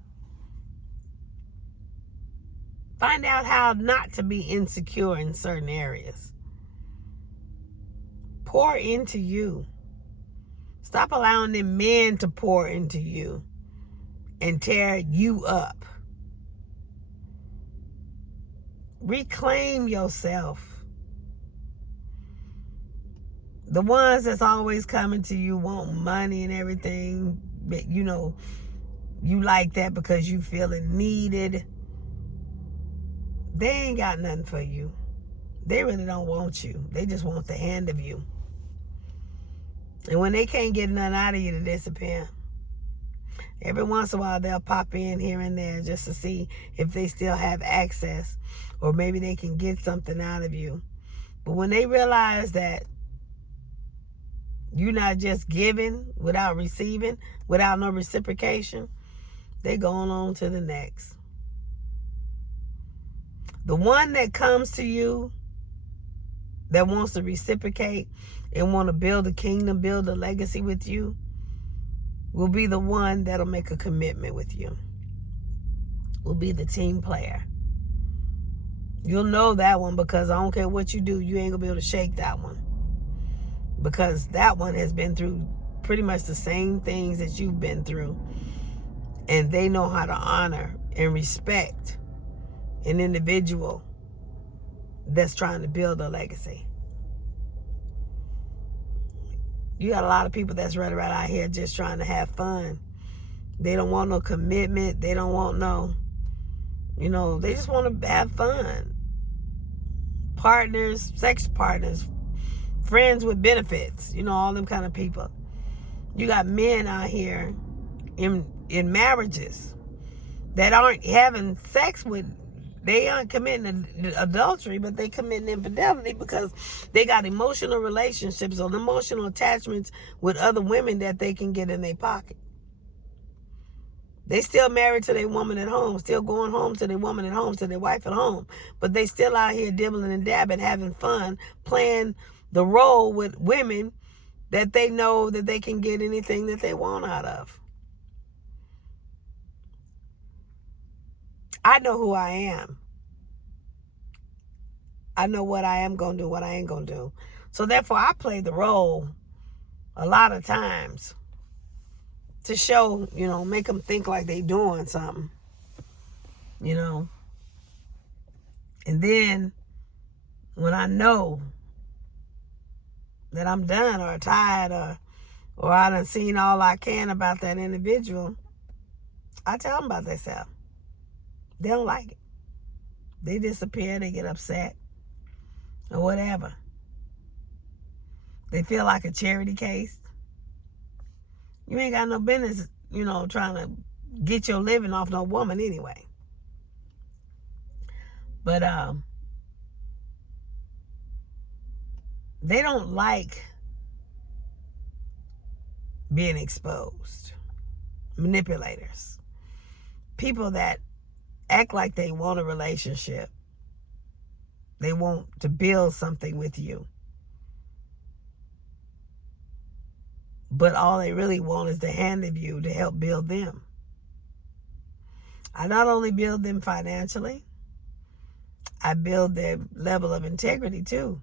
Find out how not to be insecure in certain areas. Pour into you. Stop allowing them men to pour into you and tear you up. Reclaim yourself. The ones that's always coming to you want money and everything, but you like that because you feeling needed. They ain't got nothing for you. They really don't want you. They just want the hand of you. And when they can't get nothing out of you, they disappear. Every once in a while, they'll pop in here and there just to see if they still have access, or maybe they can get something out of you. But when they realize that you're not just giving without receiving, without no reciprocation, they going on to the next. The one that comes to you that wants to reciprocate and want to build a kingdom, build a legacy with you, will be the one that'll make a commitment with you. Will be the team player. You'll know that one because I don't care what you do, you ain't gonna be able to shake that one. Because that one has been through pretty much the same things that you've been through. And they know how to honor and respect an individual that's trying to build a legacy. You got a lot of people that's running right out here just trying to have fun. They don't want no commitment. They don't want no, they just want to have fun. Partners, sex partners, friends with benefits, all them kind of people. You got men out here in marriages that aren't having sex with, they aren't committing adultery, but they committing infidelity because they got emotional relationships or emotional attachments with other women that they can get in their pocket. They still married to their woman at home, still going home to their woman at home, to their wife at home, but they still out here dibbling and dabbing, having fun, playing the role with women that they know that they can get anything that they want out of. I know who I am. I know what I am going to do, what I ain't going to do. So therefore, I play the role a lot of times to show, make them think like they doing something, And then when I know that I'm done or tired or I done seen all I can about that individual, I tell them about themselves. They don't like it. They disappear, they get upset, or whatever. They feel like a charity case. You ain't got no business, trying to get your living off no woman anyway. But they don't like being exposed. Manipulators. People that act like they want a relationship. They want to build something with you. But all they really want is the hand of you to help build them. I not only build them financially, I build their level of integrity too.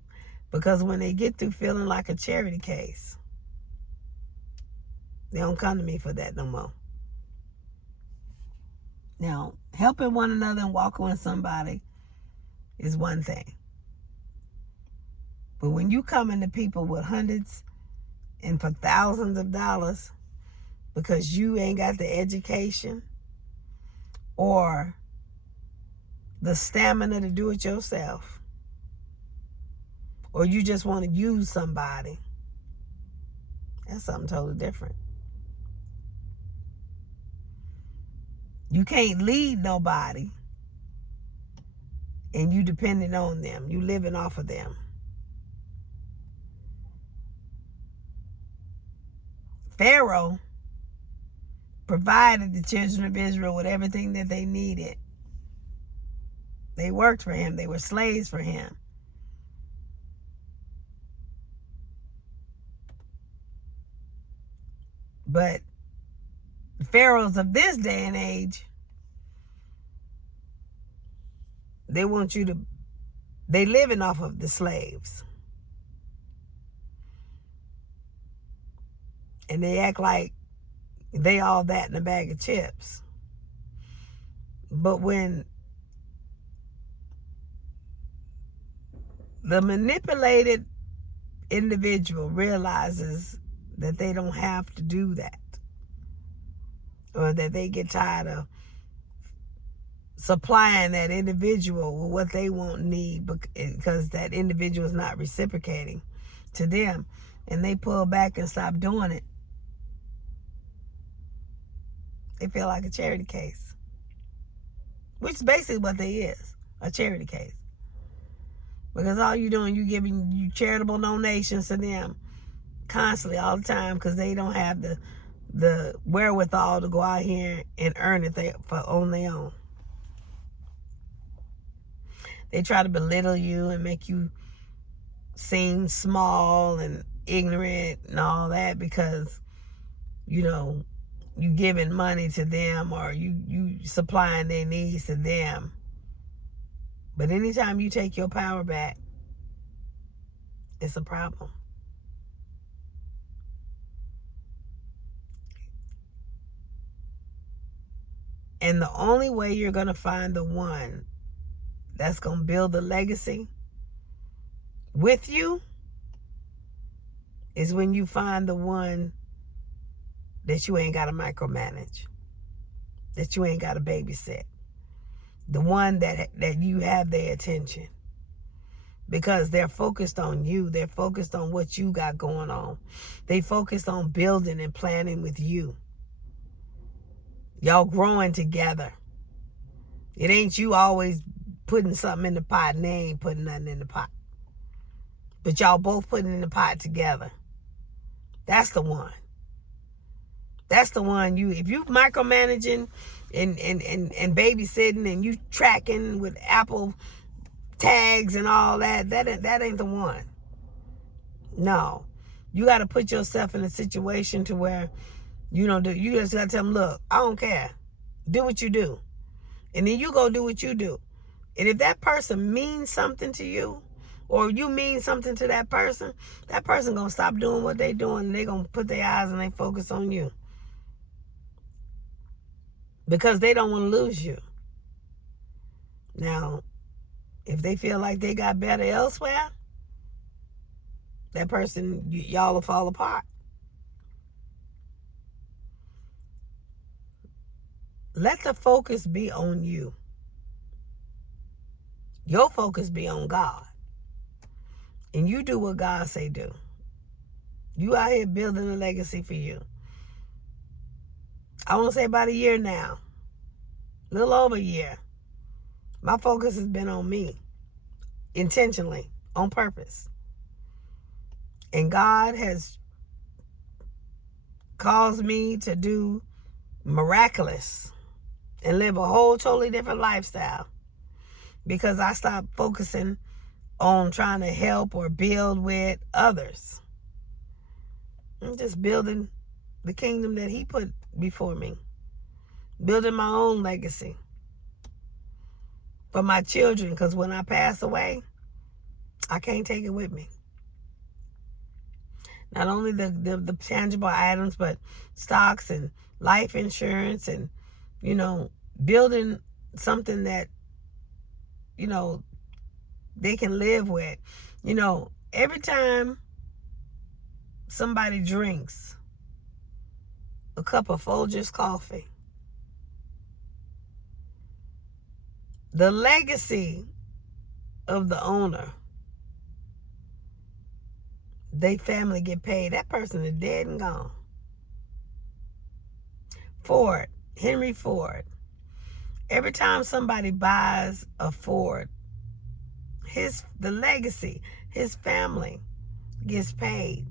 Because when they get through feeling like a charity case, they don't come to me for that no more. Now, helping one another and walking with somebody is one thing. But when you come into people with hundreds and for thousands of dollars because you ain't got the education or the stamina to do it yourself, or you just want to use somebody, that's something totally different. You can't lead nobody and you depending on them. You living off of them. Pharaoh provided the children of Israel with everything that they needed. They worked for him. They were slaves for him. But the pharaohs of this day and age, they living off of the slaves. And they act like they all that in a bag of chips. But when the manipulated individual realizes that they don't have to do that, or that they get tired of supplying that individual with what they want and need because that individual is not reciprocating to them, and they pull back and stop doing it, they feel like a charity case, which is basically what they is, a charity case. Because all you're doing, you're giving you charitable donations to them constantly, all the time, because they don't have the wherewithal to go out here and earn it on their own. They try to belittle you and make you seem small and ignorant and all that because, you giving money to them, or you supplying their needs to them. But anytime you take your power back, it's a problem. And the only way you're going to find the one that's going to build the legacy with you is when you find the one that you ain't got to micromanage, that you ain't got to babysit, the one that you have their attention, because they're focused on you. They're focused on what you got going on. They focused on building and planning with you. Y'all growing together. It ain't you always putting something in the pot and they ain't putting nothing in the pot. But y'all both putting in the pot together. That's the one. That's the one. If you micromanaging and babysitting and you tracking with Apple tags and all that ain't the one. No. You got to put yourself in a situation to where you just got to tell them, look, I don't care. Do what you do. And then you go do what you do. And if that person means something to you, or you mean something to that person going to stop doing what they doing, and they going to put their eyes and they focus on you. Because they don't want to lose you. Now, if they feel like they got better elsewhere, that person, y'all will fall apart. Let the focus be on you. Your focus be on God. And you do what God say do. You out here building a legacy for you. I want to say about a year now. A little over a year. My focus has been on me. Intentionally. On purpose. And God has caused me to do miraculous and live a whole totally different lifestyle, because I stopped focusing on trying to help or build with others. I'm just building the kingdom that He put before me. Building my own legacy for my children, because when I pass away, I can't take it with me. Not only the tangible items, but stocks and life insurance and, building something that, they can live with. Every time somebody drinks a cup of Folgers coffee, the legacy of the owner, they family get paid. That person is dead and gone. Ford, Henry Ford. Every time somebody buys a Ford, the legacy, his family gets paid.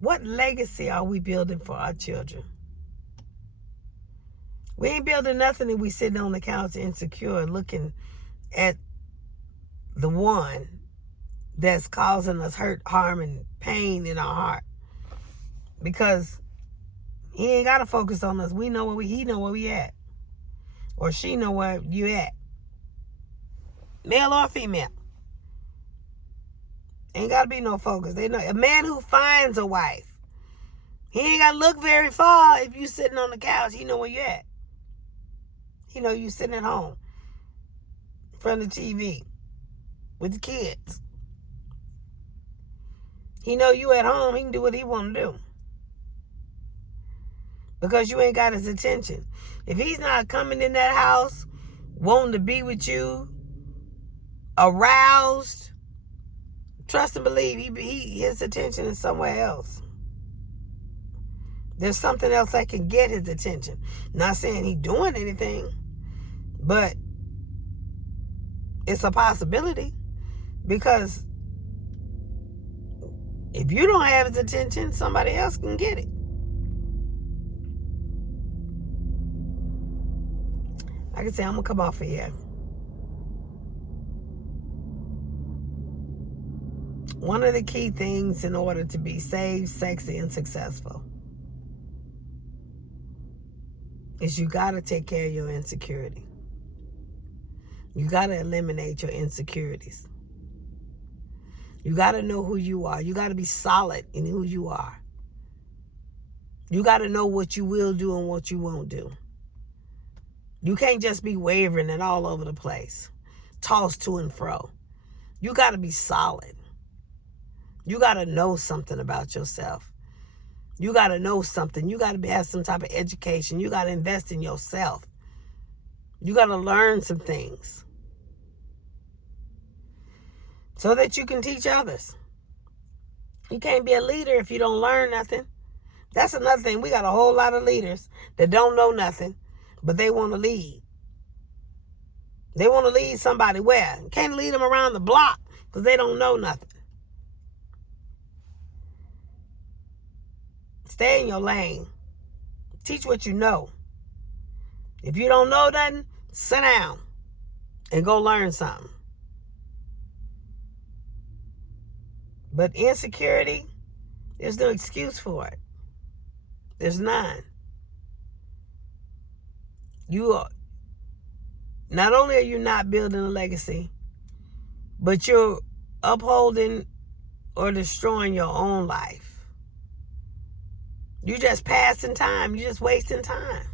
What legacy are we building for our children? We ain't building nothing if we sitting on the couch insecure looking at the one that's causing us hurt, harm, and pain in our heart. Because he ain't got to focus on us. He know where we at. Or she know where you at. Male or female. Ain't got to be no focus. They know a man who finds a wife, he ain't got to look very far if you sitting on the couch. He know where you at. You sitting at home in front of the TV with the kids. He know you at home. He can do what he want to do. Because you ain't got his attention. If he's not coming in that house, wanting to be with you, aroused, trust and believe, his attention is somewhere else. There's something else that can get his attention. Not saying he's doing anything, but it's a possibility. Because if you don't have his attention, somebody else can get it. Like I said, I'm going to come off of here. One of the key things in order to be saved, sexy, and successful is you got to take care of your insecurity. You got to eliminate your insecurities. You got to know who you are. You got to be solid in who you are. You got to know what you will do and what you won't do. You can't just be wavering and all over the place, tossed to and fro. You got to be solid. You got to know something about yourself. You got to know something. You got to have some type of education. You got to invest in yourself. You got to learn some things so that you can teach others. You can't be a leader if you don't learn nothing. That's another thing. We got a whole lot of leaders that don't know nothing, but they want to lead. They want to lead somebody where? Can't lead them around the block because they don't know nothing. Stay in your lane. Teach what you know. If you don't know nothing, sit down and go learn something. But insecurity, there's no excuse for it. There's none. Not only are you not building a legacy, but you're upholding or destroying your own life. You're just passing time. You're just wasting time.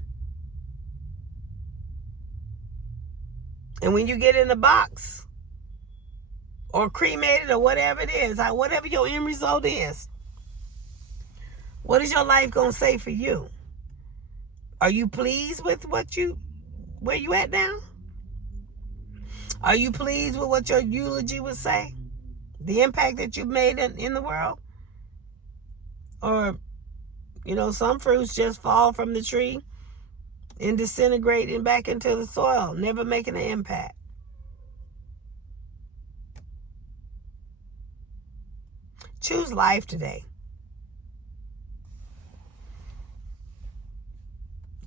And when you get in the box or cremated or whatever it is, whatever your end result is, what is your life going to say for you? Are you pleased with where you at now? Are you pleased with what your eulogy would say? The impact that you've made in the world? Or, some fruits just fall from the tree and disintegrating back into the soil, never making an impact. Choose life today.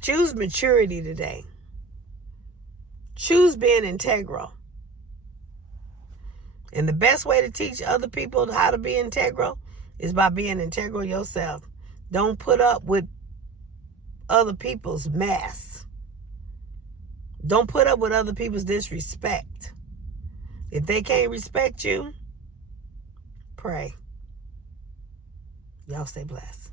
Choose maturity today. Choose being integral. And the best way to teach other people how to be integral is by being integral yourself. Don't put up with other people's mess. Don't put up with other people's disrespect. If they can't respect you, pray. Y'all stay blessed.